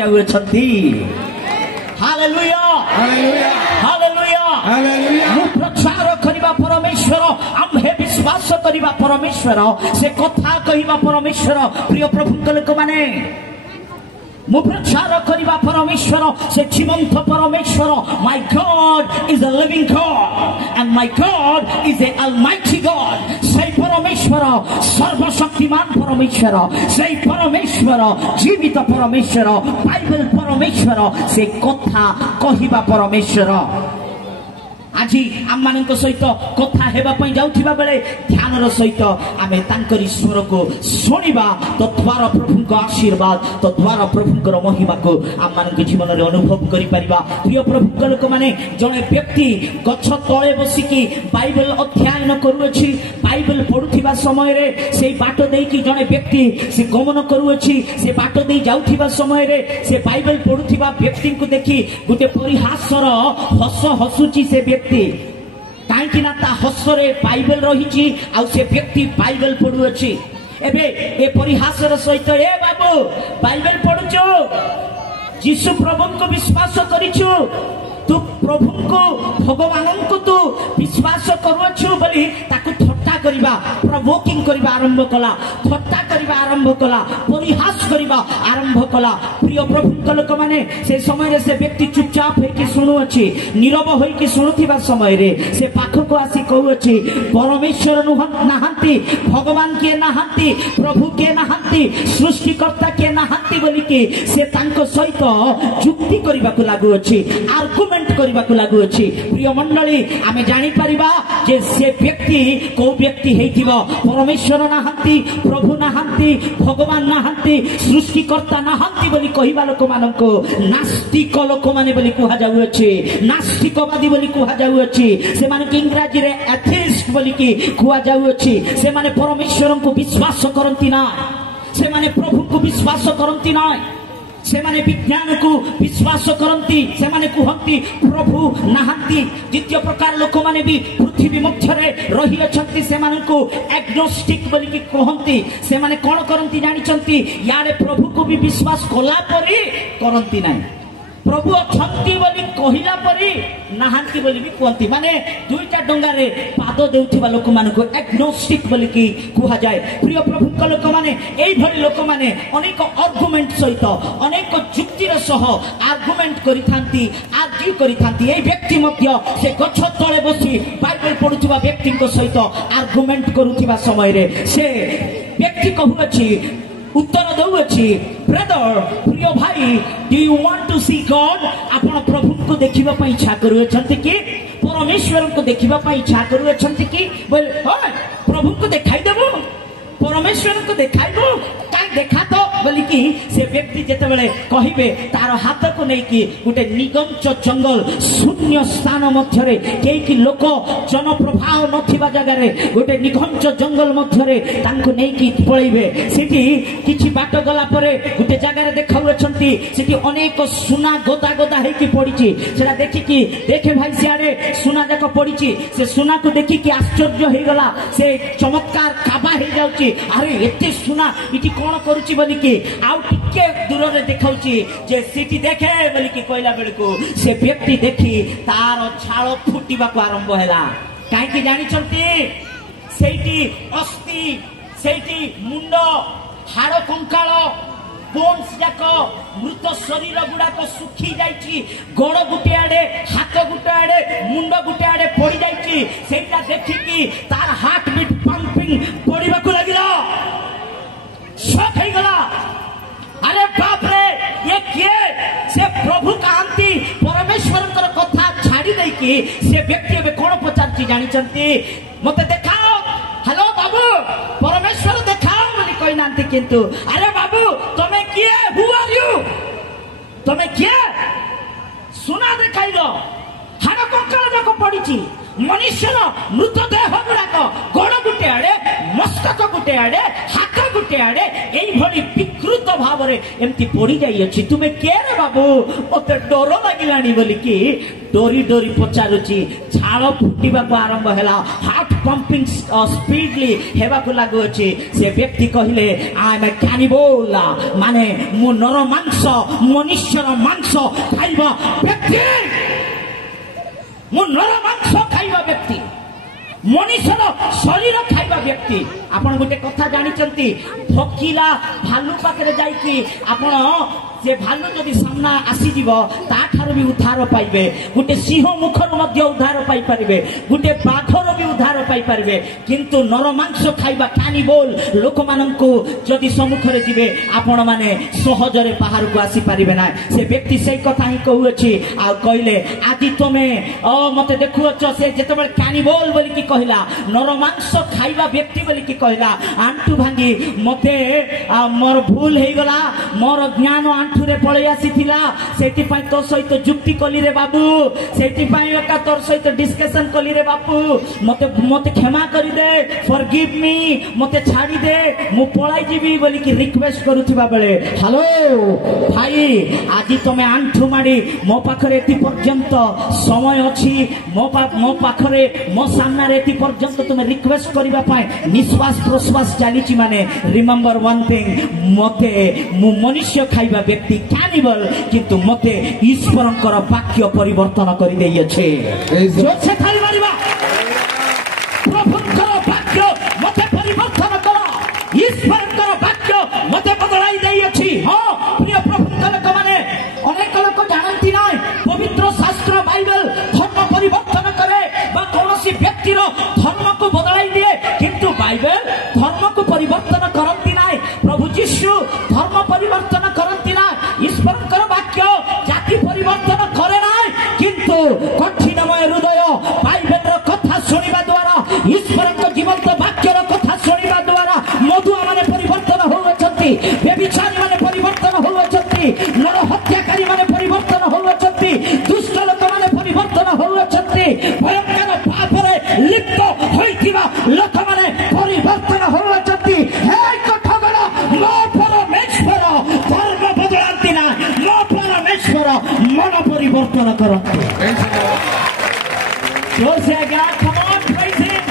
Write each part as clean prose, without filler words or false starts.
ଯାଉଛନ୍ତି। Hallelujah hallelujah hallelujah. ମୁଁ ପ୍ରଚାର କରିବା ପରମେଶ୍ୱର, ଆମ୍ଭେ ବିଶ୍ୱାସ କରିବା ପରମେଶ୍ୱର, ସେ କଥା କହିବା ପରମେଶ୍ୱର। ପ୍ରିୟ ପ୍ରଭୁଙ୍କ ଲୋକମାନେ, ମୁଁ ପ୍ରଚାର କରିବା ପରମେଶ୍ୱର, ସେ ଜୀବନ୍ତ ପରମେଶ୍ୱର। My God is a living God and my God is a almighty God। সেই পরমেশ্বর সর্বশক্তিমান পরমেশ্বর, সেই পরমেশ্বর জীবিত পরমেশ্বর, বাইবেল পরমেশ্বর, সে কথা কহিবা পরমেশ্বর। আজি আমମାନଙ୍କ ସହିତ କଥା ହେବା ପାଇଁ ଯାଉଥିବା ବେଳେ ଧ୍ୟାନର ସହିତ ଆମେ ତାଙ୍କରି ସ୍ୱରକୁ ଶୁଣିବା, ତଦ୍ୱାରା ପ୍ରଭୁଙ୍କ ଆଶୀର୍ବାଦ, ତଦ୍ୱାରା ପ୍ରଭୁଙ୍କର ମହିମାକୁ ଆମମାନଙ୍କ ଜୀବନରେ ଅନୁଭବ କରିପାରିବା। ପ୍ରିୟ ପ୍ରଭୁଙ୍କ ଲୋକମାନେ, ଜଣେ ବ୍ୟକ୍ତି ଗଛ ତଳେ ବସିକି ବାଇବେଲ ଅଧ୍ୟୟନ କରୁଅଛି। ବାଇବେଲ ପଢୁଥିବା ସମୟରେ ସେଇ ବାଟ ଦେଇକି ଜଣେ ବ୍ୟକ୍ତି ସେ ଗମନ କରୁଅଛି। ସେ ବାଟ ଦେଇ ଯାଉଥିବା ସମୟରେ ସେ ବାଇବେଲ ପଢୁଥିବା ବ୍ୟକ୍ତିଙ୍କୁ ଦେଖି ଗୋଟେ ପରିହାସର ହସ ହସୁଛି ସେ ବ୍ୟକ୍ତି। କାହିଁକି ନା ତା ହସରେ ବାଇବେଲ ରହିଛି, ଆଉ ସେ ବ୍ୟକ୍ତି ବାଇବେଲ ପଢୁଅଛି। ଏବେ ଏ ପରିହାସର ସହିତ, ଏ ବାବୁ ବାଇବେଲ ପଢୁଛୁ, ଯୀଶୁ ପ୍ରଭୁଙ୍କୁ ବିଶ୍ୱାସ କରିଛୁ, ତୁ ପ୍ରଭୁଙ୍କୁ ଭଗବାନଙ୍କୁ ତୁ ବିଶ୍ୱାସ କରୁଅଛୁ ବୋଲି ତାକୁ ଥଟ୍ଟା କରିବା, ପ୍ରଭୋକିଂ କରିବା ଆରମ୍ଭ କଲା, ଥଟ୍ଟା କରିବା ଆରମ୍ଭ କଲା, ପରିହାସ କରିବା ଆରମ୍ଭ କଲା। ପ୍ରିୟ ପ୍ରଭୁଙ୍କ ଲୋକମାନେ, ସେ ସମୟରେ ସେ ବ୍ୟକ୍ତି ଚୁପଚାପ ହେଇକି ଶୁଣୁଅଛି। ନୀରବ ହୋଇକି ଶୁଣୁଥିବା ସମୟରେ ସେ ପାଖକୁ ଆସି କହୁଅଛି, ପରମେଶ୍ୱର ନାହାନ୍ତି, ଭଗବାନ କିଏ ନାହାନ୍ତି, ପ୍ରଭୁ କିଏ ନାହାନ୍ତି, ସୃଷ୍ଟିକର୍ତ୍ତା କିଏ ନାହାନ୍ତି ବୋଲିକି ସେ ତାଙ୍କ ସହିତ ଯୁକ୍ତି କରିବାକୁ ଲାଗୁଅଛି, ଆର୍ଗୁମେଣ୍ଟ କରିବାକୁ ଲାଗୁଅଛି। ପ୍ରିୟ ମଣ୍ଡଳୀ, ଆମେ ଜାଣିପାରିବା ଯେ ସେ ବ୍ୟକ୍ତି କୋଉ ବ୍ୟକ୍ତି ହେଇଥିବ। ପରମେଶ୍ୱର ନାହାନ୍ତି, ପ୍ରଭୁ ନାହାନ୍ତି, ଭଗବାନ ନାହାନ୍ତି, ସୃଷ୍ଟିକର୍ତ୍ତା ନାହାନ୍ତି ବୋଲି କହିବା ଲୋକମାନଙ୍କୁ ନାସ୍ତିକ ଲୋକମାନେ ବୋଲି କୁହାଯାଉଅଛି, ନାସ୍ତିକବାଦୀ ବୋଲି କୁହାଯାଉଅଛି। ସେମାନଙ୍କୁ ଇଂରାଜୀରେ ଏଥିଷ୍ଟ ବୋଲିକି କୁହାଯାଉଅଛି। ସେମାନେ ପରମେଶ୍ୱରଙ୍କୁ ବିଶ୍ୱାସ କରନ୍ତି ନାହିଁ, ସେମାନେ ପ୍ରଭୁଙ୍କୁ ବିଶ୍ୱାସ କରନ୍ତି ନାହିଁ, ସେମାନେ ବିଜ୍ଞାନକୁ ବିଶ୍ୱାସ କରନ୍ତି। ସେମାନେ କୁହନ୍ତି ପ୍ରଭୁ ନାହାନ୍ତି। ଦ୍ୱିତୀୟ ପ୍ରକାର ଲୋକମାନେ ବି ପୃଥିବୀ ମଧ୍ୟରେ ରହିଅଛନ୍ତି, ସେମାନଙ୍କୁ ଆଗ୍ନୋଷ୍ଟିକ ବୋଲିକି କୁହନ୍ତି। ସେମାନେ କଣ କରନ୍ତି ଜାଣିଛନ୍ତି? ୟାଡେ ପ୍ରଭୁକୁ ବି ବିଶ୍ୱାସ କଲା ପରି କରନ୍ତି ନାହିଁ, ପ୍ରଭୁ ଅଛନ୍ତି ବୋଲି କହିଲା ପରି ନାହାନ୍ତି ବୋଲି ବି କୁହନ୍ତି। ମାନେ ଦୁଇଟା ଡଙ୍ଗାରେ ପାଦ ଦେଉଥିବା ଲୋକମାନଙ୍କୁ ଆଗ୍ନୋଷ୍ଟିକ ବୋଲିକି କୁହାଯାଏ। ପ୍ରିୟ ପ୍ରଭୁଙ୍କ ଲୋକମାନେ, ଏଇଭଳି ଲୋକମାନେ ଅନେକ ଆର୍ଗୁମେଣ୍ଟ ସହିତ, ଅନେକ ଯୁକ୍ତିର ସହ ଆର୍ଗୁମେଣ୍ଟ କରିଥାନ୍ତି, ଆର୍ଗ୍ୟୁ କରିଥାନ୍ତି। ଏଇ ବ୍ୟକ୍ତି ମଧ୍ୟ ସେ ଗଛ ତଳେ ବସି ବାଇବେଲ ପଢୁଥିବା ବ୍ୟକ୍ତିଙ୍କ ସହିତ ଆର୍ଗୁମେଣ୍ଟ କରୁଥିବା ସମୟରେ ସେ ବ୍ୟକ୍ତି କହୁଅଛି, ଉତ୍ତର ଦେଉଅଛି, ବ୍ରଦର, ପ୍ରିୟ ଭାଇ, do you want to see God? ଆପଣ ପ୍ରଭୁଙ୍କୁ ଦେଖିବା ପାଇଁ ଇଚ୍ଛା କରୁଅଛନ୍ତି କି? ପରମେଶ୍ୱରଙ୍କୁ ଦେଖିବା ପାଇଁ ଇଚ୍ଛା କରୁଅଛନ୍ତି କି? ପ୍ରଭୁଙ୍କୁ ଦେଖାଇଦେବୁ, ପରମେଶ୍ୱରଙ୍କୁ ଦେଖାଇବୁ, କାହିଁ ଦେଖା ତ ବୋଲିକି ସେ ବ୍ୟକ୍ତି ଯେତେବେଳେ କହିବେ, ତାର ହାତକୁ ନେଇକି ଗୋଟେ ନିଗଞ୍ଚ ଜଙ୍ଗଲ, ଶୂନ୍ୟ ସ୍ଥାନ ମଧ୍ୟରେ, କେହି ଲୋକ ଜନପ୍ରବାହ ନଥିବା ଜାଗାରେ, ଗୋଟେ ନିଘଞ୍ଚ ଜଙ୍ଗଲ ମଧ୍ୟରେ ତାଙ୍କୁ ନେଇକି ପଳେଇବେ। ସେଠି କିଛି ବାଟ ଗଲା ପରେ ଗୋଟେ ଜାଗାରେ ଦେଖାଉଅଛନ୍ତି, ସେଠି ଅନେକ ସୁନା ଗୋଦା ଗୋଦା ହେଇକି ପଡିଛି। ସେଟା ଦେଖିକି, ଦେଖେ ଭାଇ, ସିଆଡେ ସୁନା ଯାକ ପଡିଛି। ସେ ସୁନାକୁ ଦେଖିକି ଆଶ୍ଚର୍ଯ୍ୟ ହେଇଗଲା, ସେ ଚମତ୍କାର କାବା ହେଇଯାଉଛି। ଆରେ ଏତେ ସୁନା ଏଠି କଣ କରୁଛି ବୋଲିକି ଆଉ ଟିକେ ଦୂରରେ ଦେଖାଉଛି ଯେ ସେଠି ଦେଖେ ବୋଲିକି କହିଲା ବେଳକୁ ସେ ବ୍ୟକ୍ତି ଦେଖି ତାର ଝାଳ ଫୁଟିବାକୁ ଆରମ୍ଭ ହେଲା। କାହିଁକି ଜାଣିଛନ୍ତି? ସେଇଠି ଅସ୍ଥି, ସେଇଠି ମୁଣ୍ଡ, ହାଡ କଙ୍କାଳ, ବୋନ୍ସ ଯାକ, ମୃତ ଶରୀର ଗୁଡାକ ଶୁଖି ଯାଇଛି। ଗୋଡ ଗୋଟେ ଆଡେ, ହାତ ଗୋଟେ ଆଡେ, ମୁଣ୍ଡ ଗୋଟେ ଆଡେ ପଡି ଯାଇଛି। ସେଇଟା ଦେଖିକି ତାର ହାର୍ଟ ବିଟ୍ ପମ୍ପିଂ ପଡିବାକୁ ଲାଗିଲା, ଶକ୍ ହେଇଗଲା। ଆରେ ବାପରେ, ଇଏ କିଏ? ସେ ପ୍ରଭୁ କାହାନ୍ତି? ପରମେଶ୍ୱରଙ୍କର କଥା ଛାଡି ଦେଇକି ସେ ବ୍ୟକ୍ତି ଏବେ କଣ ପଚାରୁଛି ଜାଣିଛନ୍ତି? ମତେ ଦେଖାଅ। ହ୍ୟାଲୋ ବାବୁ, ପରମେଶ୍ୱର ଦେଖାଅ ବୋଲି କହିନାହାନ୍ତି, କିନ୍ତୁ ଆରେ ବାବୁ ତମେ କିଏ? ହୁ ଆର୍ ୟୁ? ତମେ କିଏ? ସୁନା ଦେଖାଇଲ, ହାଡ କଙ୍କାଳ ଯାକ ପଡିଛି, ମନୁଷ୍ୟର ମୃତଦେହ ଗୁଡାକ, ଗୋଡ ଗୋଟେ ଆଡେ, ମସ୍ତକ ଗୋଟେ ଆଡେ, ହାତ ଗୋଟେ ଆଡେ ଏଇଭଳି ବିକୃତ ଭାବରେ ଏମିତି ପଡି ଯାଇଅଛି। ତୁମେ କିଏ ବାବୁ? ମତେ ଡର ଲାଗିଲାଣି ବୋଲିକି ଡରି ଡରି ପଚାରୁଛି। ଝାଳ ଫୁଟିବାକୁ ଆରମ୍ଭ ହେଲା, ହାର୍ଟ ପମ୍ପିଂ ସ୍ପିଡଲି ହେବାକୁ ଲାଗୁଅଛି। ସେ ବ୍ୟକ୍ତି କହିଲେ ଆଇ ଏମ୍ ଏ କ୍ୟାନିବଲ, ମାନେ ମୁଁ ନର ମାଂସ, ମନୁଷ୍ୟର ମାଂସ ଖାଇବା ବ୍ୟକ୍ତି, ମୁଁ ନର ମାଂସ ଖାଇବା ବ୍ୟକ୍ତି, ମଣିଷର ଶରୀର ଖାଇବା ବ୍ୟକ୍ତି। ଆପଣ ଗୋଟେ କଥା ଜାଣିଛନ୍ତି, ଭୋକିଲା ଭାଲୁ ପାଖରେ ଯାଇକି ଆପଣ ସେ ଭାଲୁ ଯଦି ସାମ୍ନା ଆସିଯିବ ତାଠାରୁ ବି ଉଦ୍ଧାର ପାଇବେ, ଗୋଟେ ସିଂହ ମୁଖରୁ ମଧ୍ୟ ଉଦ୍ଧାର ପାଇପାରିବେ, ଗୋଟେ ବାଘର ବି ଉଦ୍ଧାର ପାଇପାରିବେ। କିନ୍ତୁ ନର ମାଂସ ଖାଇବା କ୍ୟାନିବଲ ଲୋକମାନଙ୍କୁ ଯଦି ସମ୍ମୁଖରେ ଯିବେ ଆପଣ ମାନେ ସହଜରେ ବାହାରକୁ ଆସିପାରିବେ ନାହିଁ। ସେ ବ୍ୟକ୍ତି ସେଇ କଥା ହିଁ କହୁଅଛି। ଆଉ କହିଲେ ଆଜି ତମେ ମତେ ଦେଖୁଅଛ, ସେ ଯେତେବେଳେ କ୍ୟାନିବଲ ବୋଲିକି କହିଲା, ନର ମାଂସ ଖାଇବା ବ୍ୟକ୍ତି ବୋଲିକି କହିଲା, ଆଣ୍ଠୁ ଭାଙ୍ଗି ମତେ ମୋର ଭୁଲ ହେଇଗଲା, ମୋର ଜ୍ଞାନ ଆଣ୍ଠୁରେ ପଳେଇ ଆସିଥିଲା, ସେଥିପାଇଁ ତୋ ସହିତ ଯୁକ୍ତି କଲି ରେ ବାବୁ, ସେଥିପାଇଁ ଏକା ତୋର ସହିତ ଡିସ୍କସନ କଲି ରେ ବାବୁ, ମତେ କ୍ଷମା କରିଦେ, ଫରଗିଭ ମି, ମତେ ଛାଡ଼ି ଦେ, ମୁଁ ପଳାଇ ଯିବି ବୋଲିକି ରିକ୍ୱେଷ୍ଟ କରୁଥିବା ବେଳେ, ହ୍ୟାଲୋ ଭାଇ, ଆଜି ତମେ ଆଣ୍ଠୁ ମାଡ଼ି ମୋ ପାଖରେ ଏତି ପର୍ଯ୍ୟନ୍ତ ସମୟ ଅଛି, ମୋ ପାଖରେ ମୋ ସାମ୍ନାରେ ଏତି ପର୍ଯ୍ୟନ୍ତ ତୁମେ ରିକ୍ୱେଷ୍ଟ କରିବା ପାଇଁ ନିଶ୍ୱାସ ପ୍ରଶ୍ୱାସ ଚାଲିଛି, ମାନେ ରିମେମ୍ବର ୱାନ୍ ଥିଙ୍ଗ, ମତେ ମୁଁ ମନୁଷ୍ୟ ଖାଇବା ବ୍ୟକ୍ତି କ୍ୟାନିବଲ, କିନ୍ତୁ ମତେ ଈଶ୍ୱରଙ୍କର ବାକ୍ୟ ପରିବର୍ତ୍ତନ କରିଦେଇଅଛି। ପ୍ରଭୁଙ୍କର ବାକ୍ୟ ମତେ ପରିବର୍ତ୍ତନ କର, ଈଶ୍ୱରଙ୍କର ବାକ୍ୟ ମତେ ବଦଳାଇ ଦେଇଅଛି। ହଁ ପ୍ରିୟ ପ୍ରଭୁଙ୍କ ଲୋକମାନେ, ଅନେକ ଲୋକ ଜାଣନ୍ତି ନାହିଁ ପବିତ୍ର ଶାସ୍ତ୍ର ବାଇବେଲ ଧର୍ମ ପରିବର୍ତ୍ତନ କରେ ବା କୌଣସି ବ୍ୟକ୍ତିର ଧର୍ମକୁ ବଦଳାଇ ଦିଏ, କିନ୍ତୁ ବାଇବେଲ ଧର୍ମକୁ ପରିବର୍ତ୍ତନ କରନ୍ତି ନାହିଁ। ପ୍ରଭୁ ଯୀଶୁ ଧର୍ମ ପରିବର୍ତ୍ତନ କରନ୍ତି ନା, ଈଶ୍ୱରଙ୍କର ବାକ୍ୟ ଜାତି ପରିବର୍ତ୍ତନ କରେ ନାହିଁ, କିନ୍ତୁ କଠିନମୟ ହୃଦୟ ବାଇବେଲର କଥା ଶୁଣିବା ଦ୍ୱାରା, ଈଶ୍ୱରଙ୍କ ଜୀବନ୍ତ ବାକ୍ୟର କଥା ଶୁଣିବା ଦ୍ୱାରା ମଧୁଆ ମାନେ ପରିବର୍ତ୍ତନ ହେଉଅଛନ୍ତି, ବ୍ୟଭିଚାରୀ ମାନେ ପରିବର୍ତ୍ତନ ହେଉଅଛନ୍ତି, ନର ହତ୍ୟାକାରୀ ମାନେ ପରିବର୍ତ୍ତନ ହେଉଅଛନ୍ତି, ଦୁଷ୍ଟ ଲୋକମାନେ ପରିବର୍ତ୍ତନ ହେଉଅଛନ୍ତି, ଭୟଙ୍କର ପାପରେ ଲିପ୍ତ ହୋଇଥିବା ଲୋକମାନେ ପରିବର୍ତ୍ତନ ହେଉଅଛନ୍ତି। ହେ କଠଗଣ, ମୋ ପରମେଶ୍ୱର ଧର୍ମ ବଦଳାନ୍ତି ନା, ମୋ ପରମେଶ୍ୱର ମନ ପରିବର୍ତ୍ତନ କରନ୍ତି। ଜୋରସେ ଆଜ୍ଞା, come on, praise him.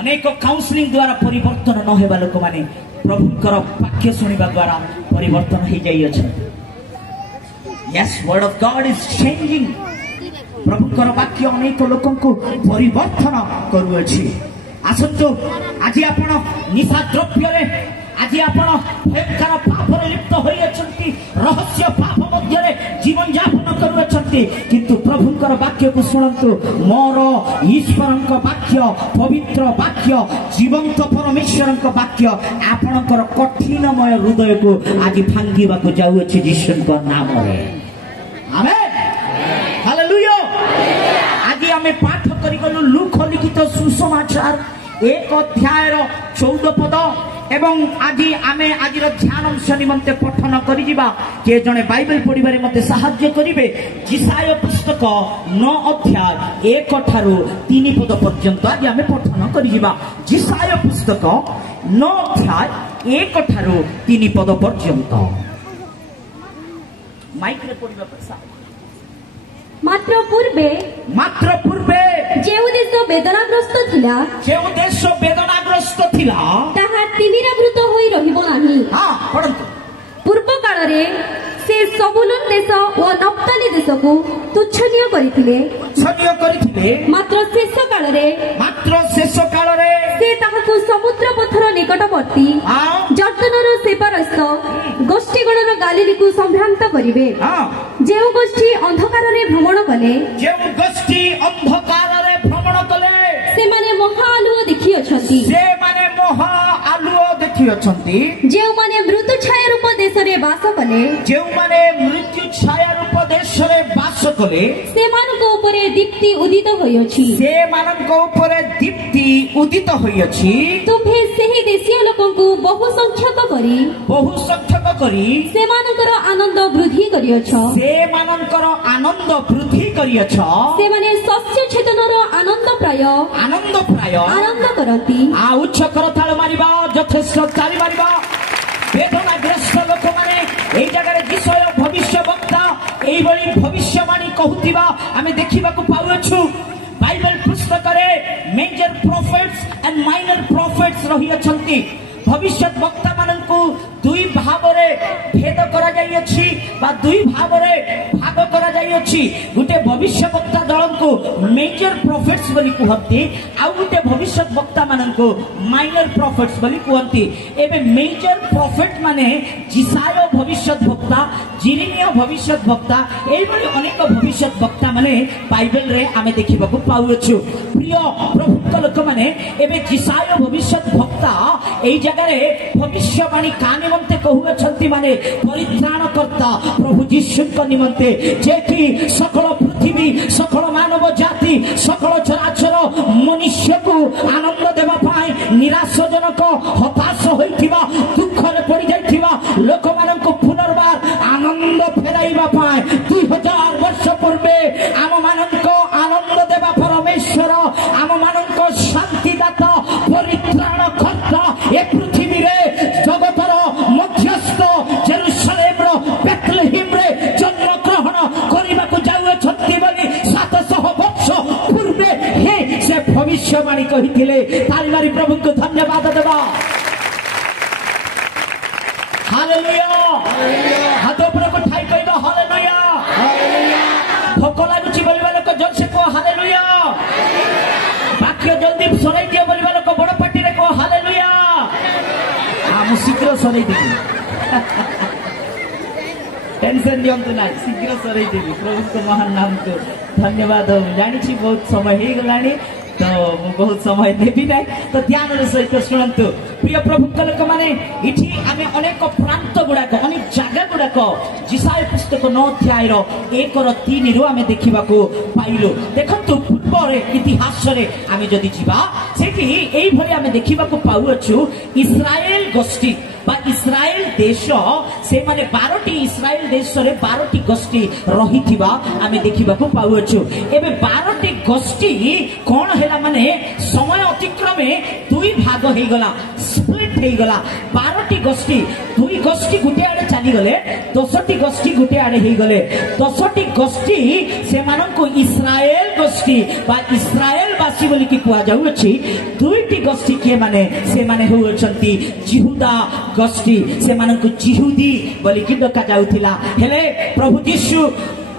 ଅନେକ କାଉନ୍ସିଲିଂ ଦ୍ୱାରା ପରିବର୍ତ୍ତନ ନ ହେବା ଲୋକମାନେ ପ୍ରଭୁଙ୍କର ବାକ୍ୟ ଶୁଣିବା ଦ୍ୱାରା ପରିବର୍ତ୍ତନ ହେଇଯାଇଅଛନ୍ତି। Yes, word of God is changing. ପ୍ରଭୁଙ୍କର ବାକ୍ୟ ଅନେକ ଲୋକଙ୍କୁ ପରିବର୍ତ୍ତନ କରୁଅଛି। ଆସନ୍ତୁ, ଆଜି ଆପଣ ନିଶା ଦ୍ରବ୍ୟରେ, ଆଜି ଆପଣ ଭୟଙ୍କର ପାପରେ ଲିପ୍ତ ହୋଇଅଛନ୍ତି, ରହସ୍ୟ ପାପ ମଧ୍ୟରେ ଜୀବନ ଯାପନ କରୁଅଛନ୍ତି, କିନ୍ତୁ ପ୍ରଭୁଙ୍କର ବାକ୍ୟକୁ ଶୁଣନ୍ତୁ। ମୋର ଈଶ୍ୱରଙ୍କ ବାକ୍ୟ, ପବିତ୍ର ବାକ୍ୟ, ଜୀବନ୍ତ ପରମେଶ୍ୱରଙ୍କ ବାକ୍ୟ ଆପଣଙ୍କର କଠିନମୟ ହୃଦୟକୁ ଆଜି ଭାଙ୍ଗିବାକୁ ଯାଉଅଛି ଯୀଶୁଙ୍କ ନାମରେ। ଆମେନ୍, ହାଲେଲୁୟା। ଆଜି ଆମେ ପାଠ କରିଗଲୁ ଲୁକ ଲିଖିତ ସୁସମାଚାର 1 ଅଧ୍ୟାୟର 14 ପଦ, ଏବଂ ଆଜି ଆମେ ଆଜିର ଧ୍ୟାନାଂଶ ନିମନ୍ତେ ପଠନ କରିଯିବା। କିଏ ଜଣେ ବାଇବେଲ ପଢିବାରେ ମତେ ସାହାଯ୍ୟ କରିବେ? ଯିଶାୟ ପୁସ୍ତକ 9 ଅଧ୍ୟାୟ 1 ଠାରୁ 3 ପଦ ପର୍ଯ୍ୟନ୍ତ ଆଜି ଆମେ ପଠନ କରିଯିବା। ଯିଶାୟ ପୁସ୍ତକ 9 ଅଧ୍ୟାୟ 1 ଠାରୁ 3 ପଦ ପର୍ଯ୍ୟନ୍ତ। ମାଇକରେ ପଢିବା ପାଇଁ ମାତ୍ର ପୂର୍ବେ ଯେଉଁ ଦେଶ ବେଦନାଗ୍ରସ୍ତ ଥିଲା ତାହା ତିମିରାବୃତ ହୋଇ ରହିବ ନାହିଁ। ପୂର୍ବ କାଳରେ ସେ ସବୁଲୁନ ଦେଶ ଓ ନପ୍ତାଲି ଦେଶକୁ ତୁଚ୍ଛନୀୟ କରିଥିଲେ, ମାତ୍ର ଶେଷ କାଳରେ ସେ ତାହାକୁ ସମୁଦ୍ର ପଥର ନିକଟବର୍ତ୍ତୀ ଜର୍ଦ୍ଦନର ସେପାରସ୍ଥ ଗୋଷ୍ଠୀଗଣର ଗାଲିଲିକୁ ସମ୍ଭ୍ରାନ୍ତ କରିବେ। ଯେଉଁ ଗୋଷ୍ଠୀ ଅନ୍ଧକାରରେ ଭ୍ରମଣ କଲେ ସେମାନେ ମହା ଆଲୁଅ ଦେଖିଅଛନ୍ତି, ଯେଉଁମାନେ ମୃତ୍ୟୁ ଛାୟା ରୂପ ଦେଶରେ ବାସ କଲେ ସେମାନଙ୍କ ଉପରେ ଦୀପ୍ତି ଉଦିତ ହୋଇଅଛି। ତୁମ୍ଭେ ସେହି ଦେଶୀୟ ଲୋକଙ୍କୁ ବହୁ ସଂଖ୍ୟକ କରି ସେମାନଙ୍କର ଆନନ୍ଦ ବୃଦ୍ଧି କରିଅଛ। ଆନନ୍ଦ ବୃଦ୍ଧି କରିଅଛ। ସେମାନେ ଶସ୍ୟ ଛେଦନର ଆନନ୍ଦ ପ୍ରାୟ ଆନନ୍ଦ କରନ୍ତି। ଉଚ୍ଚ କରତାଳ ମାରିବା, ଯଥେଷ୍ଟ ଚାଲି ମାରିବା। ବେଦନାଗ୍ରସ୍ତ ଲୋକମାନେ এই জায়গায় বিষয় ভবিষ্য বক্তা এইভাবে ভবিষ্যবাণী কহুথিবা আমি দেখিবাকু পাউছু। বাইবেল পুস্তকরে major prophets and minor prophets রহিয়াছন্তি। ভবিষ্যৎ বক্তা মানকু দুই ভাবরে ভেদ করা যাইଅछि বা দুই ভাবরে ভাগ করা যাইଅछि। গুটে ভবিষ্য বক্তা দলকু মেজর প্রফেটস বলি কুহନ୍ତି, আউ গুটে ভবিষ্যৎ বক্তা মানকু মাইনর প্রফেটস বলি কুহନ୍ତି। এবে মেজর প্রফেট মানে জিসায় ভবিষ্যৎ বক্তা, জিরিমিয়া ভবিষ্যৎ বক্তা, এইভাবে অনেক ভবিষ্যৎ বক্তা মানে বাইবেল রে আমি দেখিবাকু পাউছু। প্রিয় প্রভুত্ব লোক মানে এবে জিসায় ভবিষ্যৎ বক্তা এই জায়গায় ভবিষ্যবাণী কা নিমন্তে কহুଅଛନ୍ତି মানে পরিত্রাণকর্তা প্রভু যীশুଙ୍କ নিমন্তে, যে কি সকল পৃথিবী, সকল মানব জাতি, সকল চরাচর মনুষ্যକୁ আনন্দ দেবা পাই নিরাশজনক হতাশ হইଥିବା দুঃখরে পড়ি যাইଥିବା ଲୋକମାନଙ୍କୁ পুনর্বার আনন্দ ফেরাইবা পাই 2000 বর্ষ পূর্বে আমମାନଙ୍କ আনন্দ দেবা পরমেশ্বর, আমମାନଙ୍କ শান্তিদাতা, পরিত্রাণকর্তা এ পৃথিবীরে জগতর মধ্যস্থ জেরুসালেমর বেথলেহেমরে জন্মগ্রহণ করিবাকু যাউଅଛନ୍ତି বলি 700 বর্ষ পূর্বে হে সে ভবিষ্যবাণী কহিଥିଲେ। তালি মারি প্রভুকে ধন্যবাদ দেবা। হালেলুয়া, হাত উপরକୁ ঠাই କହିବା ହାଲେଲୁୟା। ଭୋକ ଲାଗୁଛି ବୋଲିବା ଲୋକ ଜୋରସେ କୁହ ହାଲେଲୁୟା। ବାକ୍ୟ ଜଲ୍ଦି ସରେଇ ଦିଅ ବୋଲିବା ଲୋକ ବଡ଼ ପାଟିରେ କୁହ ହାଲେଲୁୟା। ମୁଁ ଶୀଘ୍ର ସରେଇ ଦେବି, ଟେନସନ ନିଅନ୍ତୁ ନାହିଁ, ଶୀଘ୍ର ସରେଇ ଦେବି। ପ୍ରଭୁଙ୍କ ମହାନ ନାମକୁ ଧନ୍ୟବାଦ। ଜାଣିଛି ବହୁତ ସମୟ ହେଇଗଲାଣି ତ ମୁଁ ବହୁତ ସମୟ ନେବି ନାହିଁ, ତ ଧ୍ୟାନର ସହିତ ଶୁଣନ୍ତୁ। প্রিয় প্রভুଙ୍କ ଲୋକମାନେ ଏଠି ଆମେ ଅନେକ ପ୍ରାନ୍ତ ଗୁଡାକ, ଅନେକ ଜାଗା ଗୁଡାକ ଜିସାୟ ପୁସ୍ତକ 9 ଅଧ୍ୟାୟର 1-3ରୁ ଆମେ ଦେଖିବାକୁ ପାଇଲୁ। ଦେଖନ୍ତୁ ପୂର୍ବରେ ଇତିହାସରେ ଆମେ ଯଦି ଯିବା ସେଠି এইভাবে ଆମେ ଦେଖିବାକୁ ପାଉଅଛୁ ଇସ୍ରାଏଲ ଗୋଷ୍ଠୀ বা ইসরায়েল দেশ, সেমানে 12টি ইসরায়েল দেশরে 12টি গোষ্ঠী রহিথিবা আমি দেখিবাকু পাউছু। এবে 12টি গোষ্ঠী কোন হেলা মানে সময় অতিক্রমে দুই ভাগ হইগলা, স্প্লিট হইগলা। 12টি গোষ্ঠী, দুই গোষ্ঠী গুটে আড়ে চালি গলে, 10টি গোষ্ঠী গুটে আড়ে হইগলে। 10টি গোষ্ঠী সেমানকু ইসরায়েল গোষ্ঠী বা ইসরায়েলবাসী বলি কি কুয়া যাউअछि। দুইটি গোষ্ঠী কে মানে সেমানে হউছন্তি জিহুদা গোষ্ঠী, সেমানকু জিহুদি বলি কি ডকা যাউথিলা। হেলে প্রভু যীশু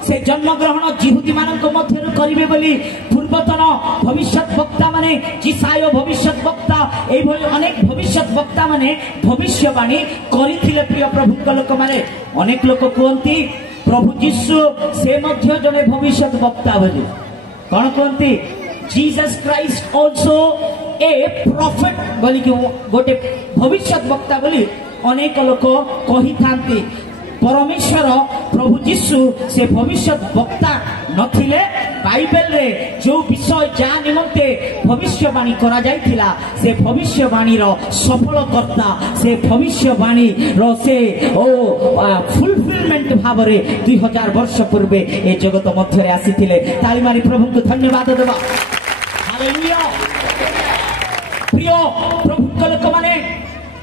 সে জন্মগ্রহণ জিহুদি মানক মধ্যে করিবে বলি পূর্বতন ভবিষ্যৎ বক্তা মানে জিসায় ভবিষ্যৎ বক্তা, এইভাবে অনেক ভবিষ্যৎ বক্তা মানে ভবিষ্যবাণী করিଥିଲେ। প্রিয় প্রভুଙ୍କ লোক মানে অনেক লোক কুহନ୍ତି প্রভু যীশু সে মধ্য জনে ভবিষ্যৎ বক্তা বলি। কোন কুহନ୍ତି Jesus Christ also a prophet বলি কি গোটে ভবিষ্যৎ বক্তা বলি অনেক লোক কহিথাନ୍ତି। পরমেশ্বর প্রভু যীশু সে ভবিষ্যৎ বক্তা নথিলে বাইবেল রে যে বিষয় যা নিমন্তে ভবিষ্যবাণী করা যাইছিলা সে ভবিষ্যবাণীর সফলকর্তা, সে ভবিষ্যবাণীর সে ফুলফিলমেন্ট ভাবে 2000 বর্ষ পূর্বে এই জগত মধ্যে আসিছিলে। তালি মারি প্রভুকে ধন্যবাদ দেবা। হালেলুয়া। প্রিয় প্রভুଙ୍କ ଲୋକମାନେ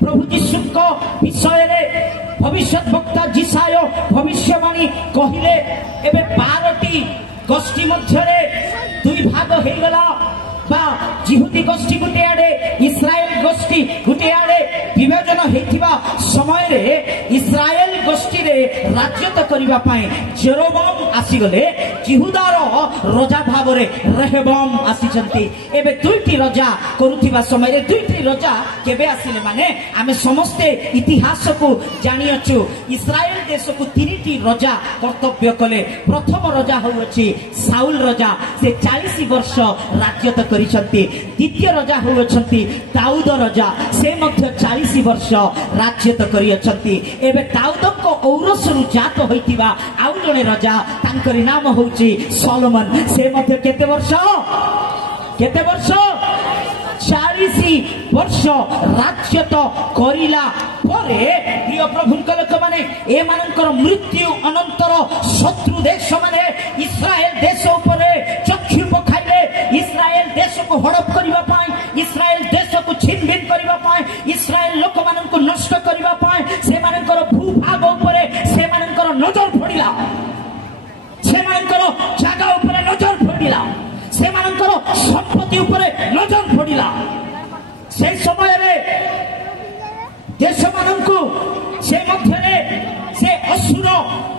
প্রভু যীশুଙ୍କ বিষୟରେ ভবিষ্যৎ বক্তা জিসায় ভবিষ্যবাণী কহিলে। এবে 12টি গোষ্ঠী মধ্যে দুই ভাগ হইগলা, বা জিহুদি গোষ্ঠী গুটে আড়ে, ইসরায়েল গোষ্ঠী গুটে আড়ে বিভাজন হইଥିବା সমୟରେ ইসরায়েল গোষ্ঠীরে রাজ্যত করিবা পাই জেরোবম আসিগলে। জিহুদার রাজা ভাবরে রেহবম আসিছন্তি। এবে দুইটি রাজা করুথিবা সমୟରେ দুইটি রাজা কেবে আসিলে মানে আমি সমস্তে ইতিহাসকু জানিଅଛୁ। ইসরায়েল দেশকু 3টি রাজা কর্তব্য কলে। প্রথম রাজা হউअछि সাউল রাজা, সে 40 বর্ষ রাজ্যত করিছন্তি। দ্বিতীয় রাজা হউছন্তি দাউদ রাজা, সে মধ্য 40 বর্ষ রাজ্যত করিছন্তি। এবে দাউদଙ୍କ ঔরসରୁ জাত হইଥିବା ଆଉ জনে রাজা, তাঙ্করি নাম হଉଛି সলোমন। সে মধ্য কেতে বর্ষ? কেতে বর্ষ? 40 वर्ष राज्यत करिला परे प्रिय प्रभुंक लोक माने ए मानकर मृत्यु अनंतर शत्रु देश माने इस्राएल देश उपरे चक्षु पखाइले इस्राएल देश को हड़प करिवा पाई इस्राएल देश को छिनभिन करिवा पाई इस्राएल लोक मानन को नष्ट करिवा पाई से मानकर भूभाग उपरे से मानकर नजर पड़िला से मानकर जागा उपरे नजर पड़िला से मानकर संपत्ति उपरे नजर पड़िला से समय रे देश माननकु से मध्यरे से असुर